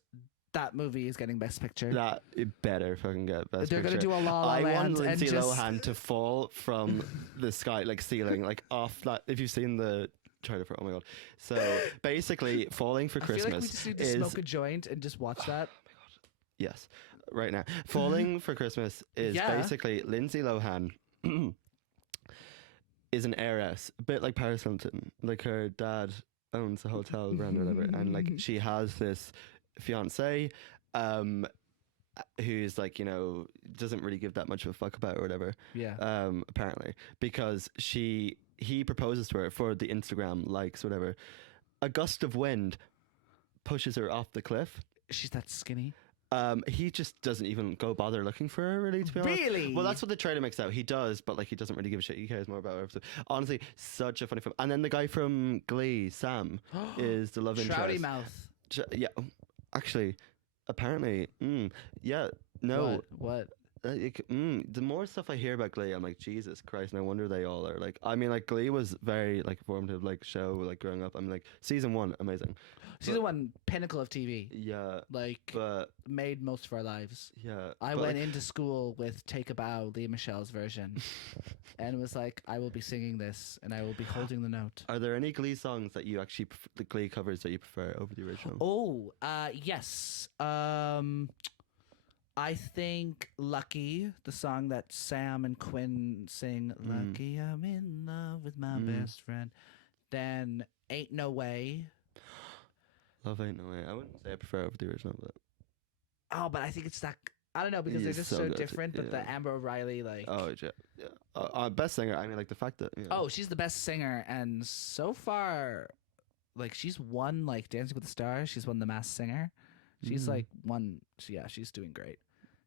That movie is getting Best Picture. that it better fucking get best. They're gonna Picture. do a La La I Land want and Lindsay just- Lohan to fall from the sky, like ceiling, like off that. If you've seen the trailer for, oh my god. So basically, Falling for I feel like we Christmas just need to is smoke a joint and just watch that. yes, right now. Falling for Christmas is Yeah. basically Lindsay Lohan is an heiress, a bit like Paris Hilton. Like her dad owns a hotel brand or whatever, and like she has this fiance, who's like, you know, doesn't really give that much of a fuck about or whatever. Yeah. Apparently, because he proposes to her for the Instagram likes, whatever. A gust of wind pushes her off the cliff. She's that skinny. He just doesn't even go bother looking for her, really, to be honest. Really? Well, that's what the trailer makes out. He does, but like he doesn't really give a shit. He cares more about her. So, honestly, such a funny film. And then the guy from Glee, Sam, is the love interest. Shroudy mouth. Yeah, actually, apparently, yeah, no. What? The more stuff I hear about Glee, I'm like, Jesus Christ, no wonder they all are like. I mean, like Glee was very like formative, like show, like growing up. I'm like, season 1, amazing. Season 1, pinnacle of TV. Yeah, Like but made most of our lives. yeah, I but, went like, into school with Take a Bow, Leah Michelle's version, and was like, I will be singing this, and I will be holding the note. Are there any Glee songs that you actually, the Glee covers that you prefer over the original? Oh, yes. I think Lucky, the song that Sam and Quinn sing, Lucky I'm in love with my best friend. Then Ain't No Way. Love Ain't No Way. I wouldn't say I prefer over the original, but Oh, but I think it's that. I don't know because they're It's just so so good, different. But the yeah. Amber O'Reilly, like, oh yeah. Best singer. I mean, like the fact that oh, she's the best singer, and so far, like she's won like Dancing with the Stars. She's won the Masked Singer. She's like won. Yeah, she's doing great.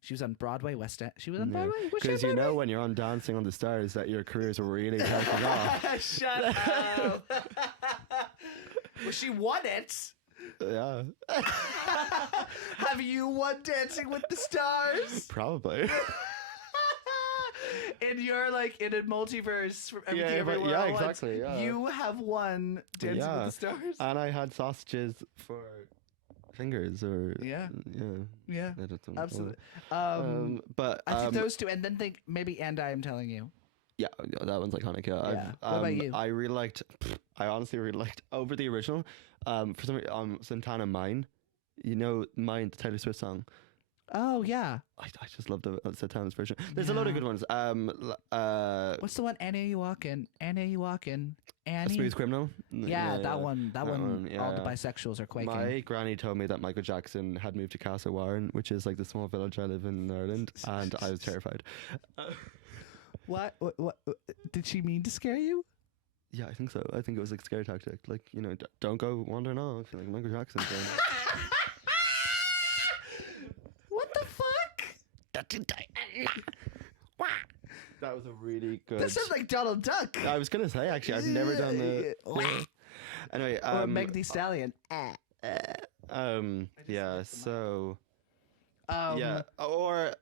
She was on Broadway, West End. She was on Broadway. Was she on because you know Broadway? when you're on Dancing on the Stars that your careers are really taking off. Shut up. Well, she won it. Yeah, Have you won Dancing with the Stars? probably. And you're like in a multiverse from everything Yeah, but- everywhere yeah, all at once. exactly, yeah. You have won Dancing Yeah. with the Stars. And I had sausages for fingers, or Yeah. Yeah, I don't know. absolutely. But I think those two, and then think maybe "And I Am Telling You." yeah, that one's iconic. Yeah. Yeah. What about you? I really liked. I honestly really liked over the original. For some reason, Santana Mine. You know, Mine, the Taylor Swift song. Oh yeah. I just love the Santana's version. There's a lot of Yeah. good ones. What's the one? Annie, you walking? Annie, you walking? Annie. Smooth Criminal. Yeah, that one. That one. yeah, all the yeah. bisexuals are quaking. My granny told me that Michael Jackson had moved to Castle Warren, which is like the small village I live in Ireland, and I was terrified. What? Did she mean to scare you? Yeah, I think so. I think it was like a scare tactic. Like, you know, don't go wandering off like Michael Jackson. What the fuck? That That was a really good. This sounds like Donald Duck. I was gonna say actually, I've never done the. Anyway, or Meg Thee Stallion. Yeah. So. Um, Yeah. Or.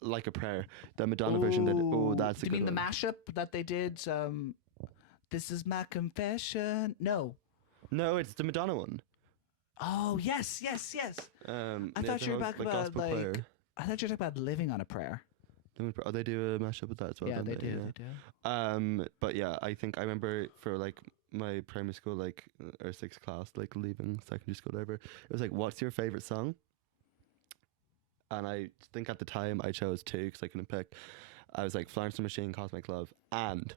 Like a Prayer, the Madonna version. That that's a do you good mean the one. mashup that they did? This is my confession. No. No, it's the Madonna one. Oh yes. I thought you were talking about gospel like. prayer. I thought you were talking about living on a prayer. Oh, they do a mashup with that as well. Yeah, don't they do. Yeah. They do. But yeah, I think I remember for like my primary school, like or sixth class, like leaving secondary school, whatever. It was like, "What's your favorite song?" And I think at the time I chose two because I couldn't pick. I was like Florence and the Machine, Cosmic Love, and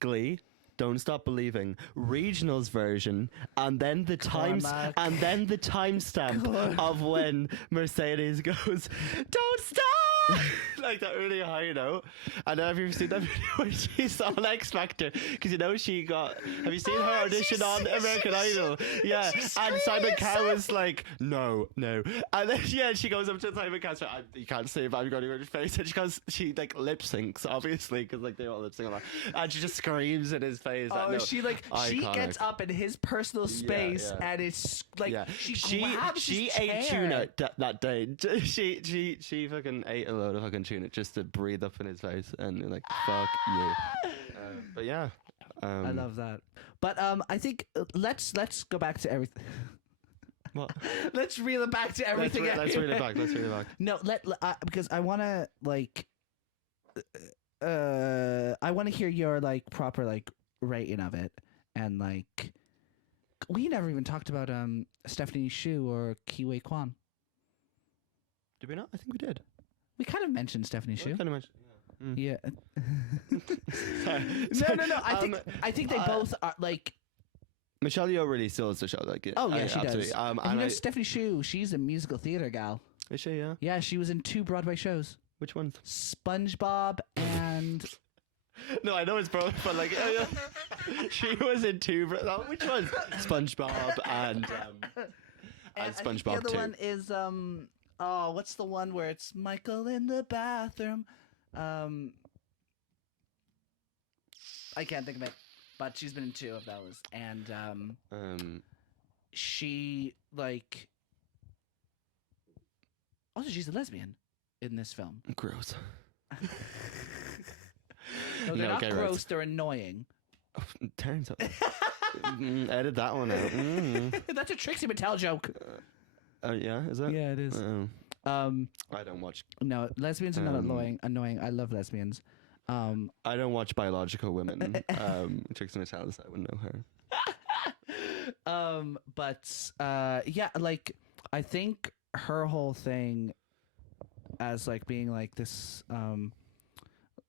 Glee. Don't Stop Believing, regionals version, and then the Cormac. timestamp of when Mercedes goes, "Don't stop," like that really high note. And have you ever seen that video where she's on X Factor? Because you know she got. Have you seen her audition on American Idol? Yeah, and Simon Cowell was like, "No," and then she goes up to Simon Cowell. You can't see it, but I'm going to go to your face. And she like lip syncs, obviously, because like they all lip sync a lot, and she just screams in his face. Oh, she Iconic. gets up in his personal space and it's like she grabs she his ate chair. tuna that day. She fucking ate a load of fucking tuna just to breathe up in his face and like fuck you. But yeah, I love that. But I think let's go back to everything. What? Let's reel it back to everything. Let's reel it back. No, because I want to like. I want to hear your like proper like rating of it, and like we never even talked about Stephanie Shu or Kiwei Kwan. Did we not? I think we did. We kind of mentioned Stephanie Shu. Kind of mentioned. Yeah. Sorry. No. I think they both are like. Michelle Yeoh really steals the show. Like, Oh yeah, she absolutely. does. And you know Stephanie Shu, she's a musical theater gal. Is she? Yeah. Yeah, she was in 2 Broadway shows. Which ones? SpongeBob and. No, I know it's Broadway, but like, she was in 2. Which one? SpongeBob and SpongeBob the other 2. one is what's the one where it's Michael in the bathroom? I can't think of it, but she's been in 2 of those, and she like. Also, she's a lesbian in this film. Gross. No, they're not okay, gross. right. They're annoying. Terence. Edit that one out. That's a Trixie Mattel joke. Oh yeah, is it? Yeah, it is. I don't watch. No, lesbians are not annoying. I love lesbians. I don't watch biological women. Trixie Mattel, I wouldn't know her. But yeah, like I think her whole thing as like being like this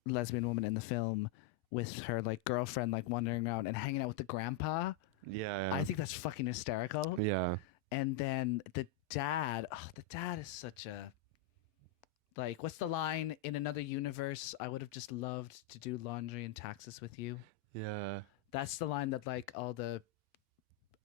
lesbian woman in the film with her like girlfriend like wandering around and hanging out with the grandpa. Yeah. I think that's fucking hysterical. Yeah. And then the dad is such a like, what's the line? In another universe, I would have just loved to do laundry and taxes with you. Yeah. That's the line that like all the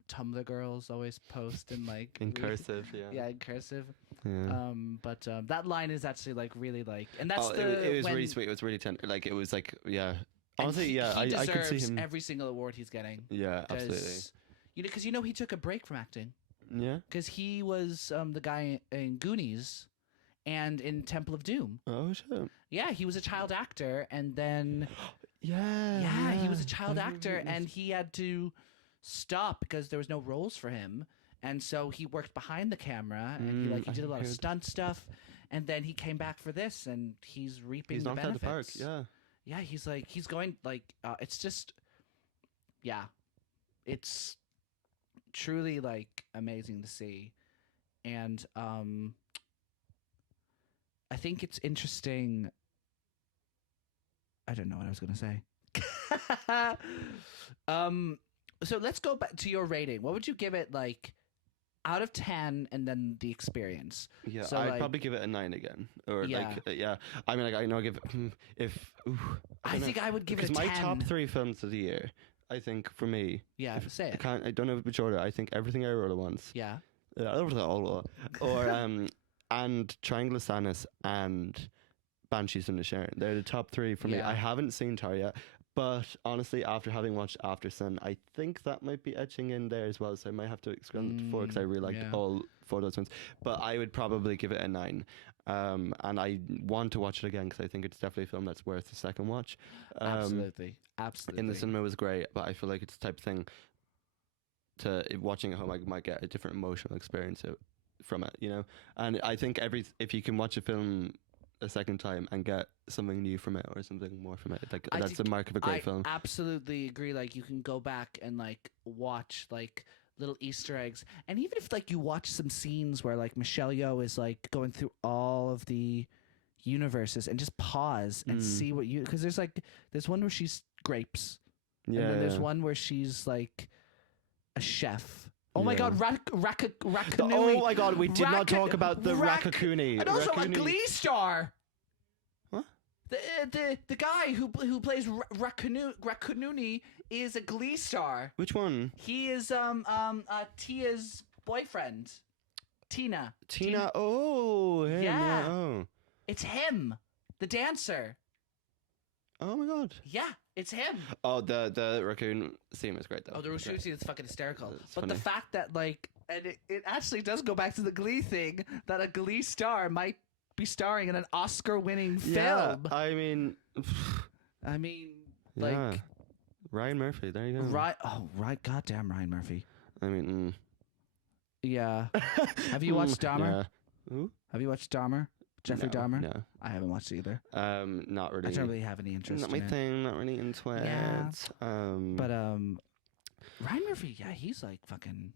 Tumblr girls always post in like In cursive, yeah. Yeah, in cursive. Yeah. But that line is actually like really like, and that's it was really sweet. It was really tender. Like it was like, yeah. Honestly, he I could see deserves him. every single award he's getting. Yeah, absolutely. Because he took a break from acting. Yeah. Because he was the guy in Goonies and in Temple of Doom. Oh shit. Yeah, he was a child actor, and then yeah, he was a child actor, and he had to stop because there was no roles for him, and so he worked behind the camera, and he did a lot of stunt stuff, and then he came back for this, and he's reaping the benefits. He's knocked out the park. Yeah, he's going like it's just, yeah, it's truly like amazing to see, and I think it's interesting. I don't know what I was going to say. So let's go back to your rating. What would you give it, like, out of 10, and then the experience? Yeah, so, I'd like, probably give it a 9 again, or Yeah. I mean, like I know, I give if I think I would give it a 10. Because my top 3 films of the year, I think for me, Yeah, say it. I don't know which order. I think Everything I Wrote At Once. Yeah. Or and Triangle of Sadness and Banshees and Inisherin. They're the top 3 for me. Yeah. I haven't seen Tar yet, but honestly, after having watched After Sun, I think that might be etching in there as well. So I might have to exclaim it 4 because I really liked all 4 of those ones. But I would probably give it a 9. And I want to watch it again because I think it's definitely a film that's worth a second watch. Absolutely. In the cinema was great, but I feel like it's the type of thing to watching at home, I might get a different emotional experience from it, you know. And I think if you can watch a film a second time and get something new from it or something more from it, like that's the mark of a great film. I absolutely agree. Like you can go back and like watch like little Easter eggs, and even if like you watch some scenes where like Michelle Yeoh is like going through all of the universes and just pause and see what you, because there's one where she's grapes, and then there's one where she's like a chef. Oh my god, Raccoonie. Oh my god, we did not talk about the Raccoonie. And also a Glee star. What? The guy who plays Raccoonie is a Glee star. Which one? He is Tia's boyfriend. Tina. Oh, him, Yeah. Oh. It's him, the dancer. Oh my god. Yeah, it's him. Oh, the raccoon scene was great though. Oh, the raccoon scene is fucking hysterical. It's But funny. the fact that like, and it actually does go back to the Glee thing, that a Glee star might be starring in an Oscar-winning Yeah, film. I mean, Like, yeah. Ryan Murphy. There you go. Right, goddamn Ryan Murphy. I mean, Yeah. Have you watched Dahmer? Yeah. Who? Have you watched Dahmer? Jeffrey No, Dahmer? No. I haven't watched it either. Not really. I don't really have any interest Not my in it. thing. Not really into it. Yeah. But But Ryan Murphy, yeah, he's like fucking.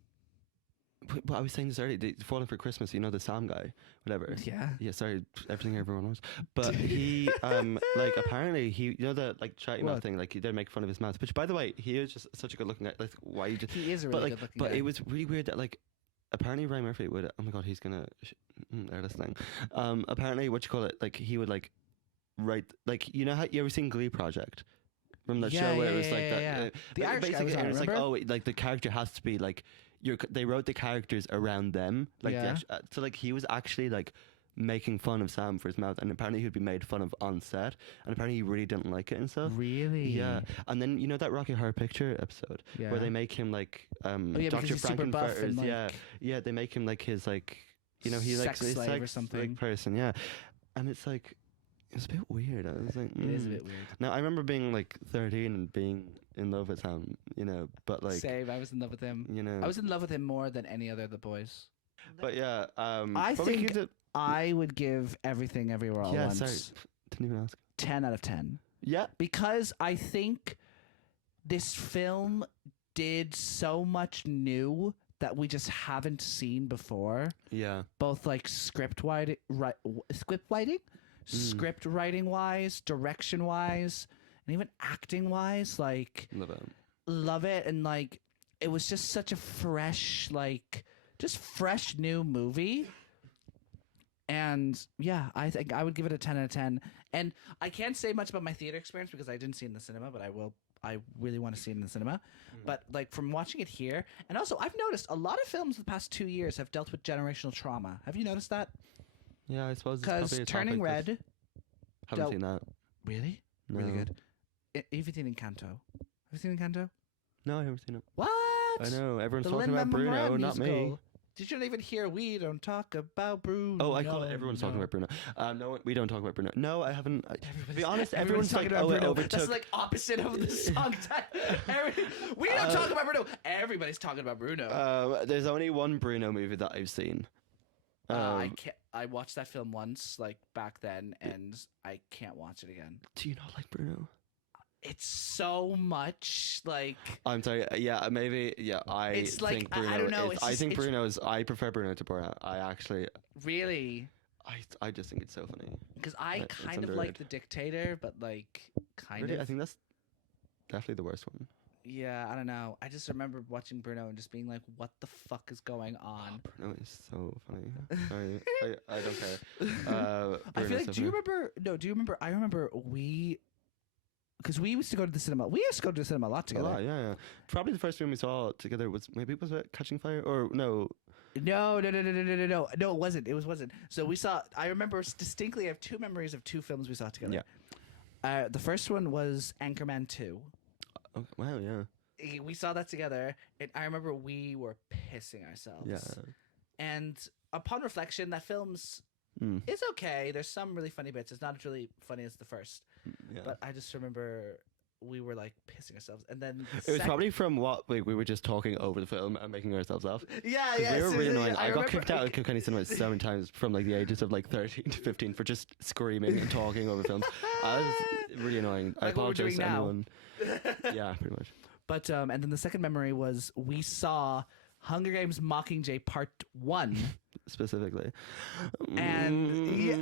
but I was saying this earlier. The Falling for Christmas. You know the Sam guy, whatever. Yeah. Yeah. Sorry, everything everyone knows. But he, like apparently he, you know the like chatty mouth What? thing. Like they make fun of his mouth. Which by the way, he is just such a good looking guy. Like why you just. He is a But really like, good looking but guy. it was really weird that like. Apparently Ryan Murphy would, oh my god, he's gonna, they're listening. Apparently, what you call it, like he would like write, like you know how you ever seen Glee Project from that show where it was like that. yeah. The like, Irish guy basically, was on, it was like remember? like the character has to be like they wrote the characters around them, like Yeah. so like he was actually like making fun of Sam for his mouth, and apparently he'd be made fun of on set, and apparently he really didn't like it and stuff. Really? Yeah, and then you know that Rocky Horror Picture episode Yeah. where they make him like because Dr. he's super buff and, Frankenfurter's, like, they make him like his like you know he likes sex his slave or sex something. like person, yeah, and it's like it's a bit weird. I was like, It is a bit weird. Now I remember being like 13 and being in love with Sam, you know, but like Same. I was in love with him. you know, I was in love with him more than any other of the boys. but yeah, I probably think give it- I would give Everything Everywhere All yeah, Once sorry, didn't even ask. 10 out of 10. Yeah, Because I think this film did so much new that we just haven't seen before. yeah, Both like script writing wise, direction wise, and even acting wise. Like, love it. love it. And like, it was just such a fresh, like, just fresh new movie. And yeah, I think I would give it a 10 out of 10. And I can't say much about my theater experience because I didn't see it in the cinema, but I really want to see it in the cinema. But like from watching it here, and also I've noticed a lot of films the past 2 years have dealt with generational trauma. Have you noticed that? Yeah, I suppose it's Because probably a Turning topic that's- Red, Haven't dealt- seen that. really, really No. good. Everything in Encanto. Have you seen Encanto? No, I haven't seen it. What? I know everyone's The talking about Lin-Manuel Bruno, Miranda not me. musical. Did you not even hear We Don't Talk About Bruno? Oh, I call it everyone's talking about Bruno. No, we don't talk about Bruno. No, I haven't. To be honest, Everyone's everyone's talking like, about oh, it Bruno. overtook. That's like opposite of the song title. We don't talk about Bruno. Everybody's talking about Bruno. There's only one Bruno movie that I've seen. I can't. I watched that film once, like back then, and I can't watch it again. Do you not like Bruno? It's so much like. I'm sorry. Yeah, maybe. Yeah, I It's like, think Bruno. I don't know, Is, it's I just- think it's- Bruno's. I prefer Bruno to Borat. I actually. Really, I just think it's so funny. because I It's kind of like underrated. The Dictator, but like kind Really, of. I think that's definitely the worst one. Yeah, I don't know. I just remember watching Bruno and just being like, "What the fuck is going on?" Bruno is so funny. Sorry, I don't care. I feel Bruno's like. so Do you funny. remember? No. Do you remember? I remember because we used to go to the cinema. We used to go to the cinema a lot A together. lot, yeah. Probably the first film we saw together was it Catching Fire or no? No, it wasn't. It wasn't. So we saw. I remember distinctly. I have two memories of two films we saw together. Yeah. The first one was Anchorman 2. Oh, wow, yeah. We saw that together, and I remember we were pissing ourselves. Yeah. And upon reflection, that film's is okay. There's some really funny bits. It's not as really funny as the first, Yeah. but I just remember we were like pissing ourselves, and then It was probably from what we were just talking over the film and making ourselves laugh. yeah. We were So really annoying. I got remember, kicked out of Kilkenny Cinema so many times from like the ages of like 13 to 15 for just screaming and talking over films. I was really annoying. I Like what we're apologize doing to now. anyone. Yeah, pretty much. But and then the second memory was we saw Hunger Games Mockingjay Part 1. Specifically. And yeah,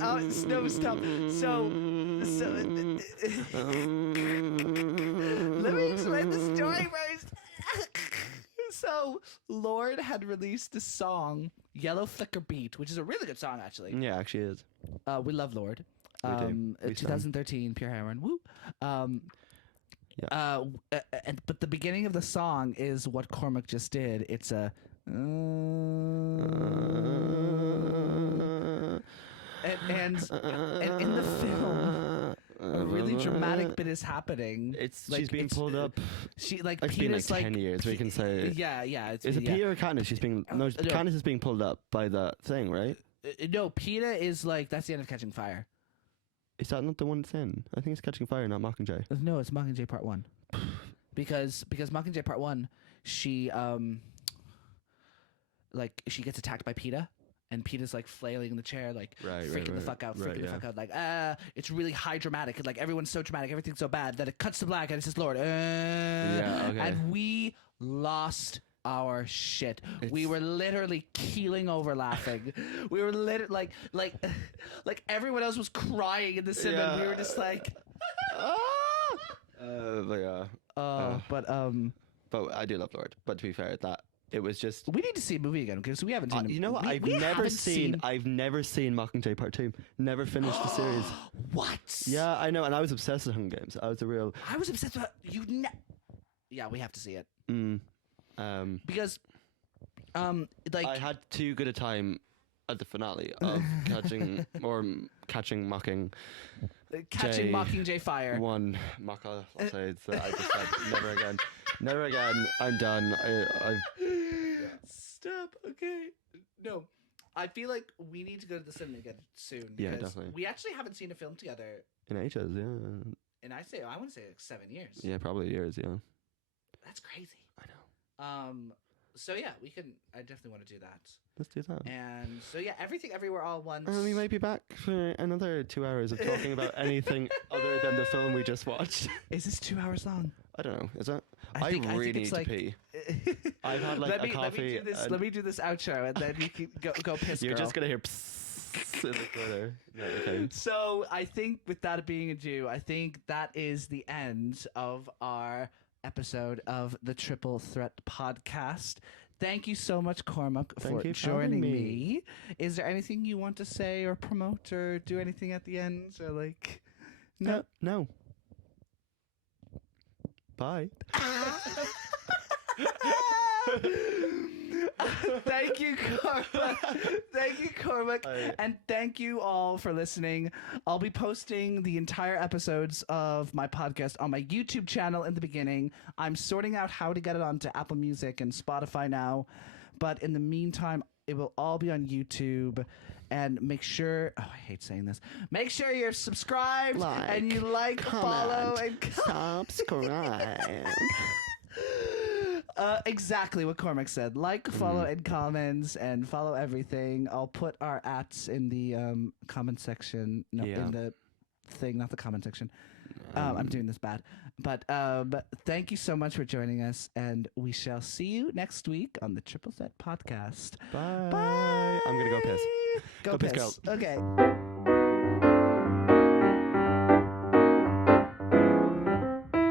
no, stop. So let me explain the story first. So Lord had released the song Yellow Flicker Beat, which is a really good song actually. Yeah, actually it is. We love Lord. We do. We 2013 Pure Heroin. Woo. But the beginning of the song is what Cormac just did. It's a and in the film, a really dramatic bit is happening. She's being pulled up. She like It's been like Peter's 10 years. We can say. Yeah. Is it Peter or Katniss? She's being Katniss is being pulled up by that thing, right? No, PETA is like that's the end of Catching Fire. Is that not the one it's in? I think it's Catching Fire, not Mockingjay. No, it's Mockingjay Part 1. because Mockingjay Part 1, she like she gets attacked by PETA. And PETA's like flailing in the chair, like freaking the fuck out, freaking the fuck out. Like, it's really high dramatic. And, like, everyone's so dramatic, everything's so bad that it cuts to black and it says, Lord. And we lost our shit. We were literally keeling over laughing. We were literally like everyone else was crying in the cinema. And we were just like, But I do love Lord. But to be fair, that it was just. We need to see a movie again because we haven't seen it. You know what? I've never seen Mockingjay Part 2. Never finished the series. What? Yeah, I know, and I was obsessed with Hunger Games. I was obsessed with you. Yeah, we have to see it. Because, like I had too good a time at the finale of catching Mocking. Catching Mockingjay Fire. One Mocka Losades that I just said never again. Never again. I'm done. Stop. Okay. No. I feel like we need to go to the cinema again soon. Yeah, definitely. We actually haven't seen a film together. In ages, yeah. And I want to say like 7 years. Yeah, probably years, yeah. That's crazy. I know. So yeah, I definitely want to do that. Let's do that. And so yeah, Everything Everywhere All at Once. And we might be back for another 2 hours of talking about anything other than the film we just watched. Is this 2 hours long? I don't know. Is that? I think really it's need like, to pee. I've had like a coffee. Let me do this outro, and then you can go piss. You're girl. just gonna hear psst in the corner. Yeah, okay. So I think with that being due, I think that is the end of our episode of the Triple Threat podcast. Thank you so much, Cormac, for joining me. Is there anything you want to say or promote or do anything at the end? Or like, no. Bye. Thank you, Cormac. Thank you, Cormac. And thank you all for listening. I'll be posting the entire episodes of my podcast on my YouTube channel in the beginning. I'm sorting out how to get it onto Apple Music and Spotify now. But in the meantime, it will all be on YouTube. And make sure, I hate saying this. Make sure you're subscribed and you follow, and subscribe. Exactly what Cormac said. Follow, and comments, and follow everything. I'll put our ats in the comment section. No, in the thing, not the comment section. I'm doing this bad. But thank you so much for joining us, and we shall see you next week on the Triple Set Podcast. Bye. I'm going to go piss. Go piss, girl. Okay.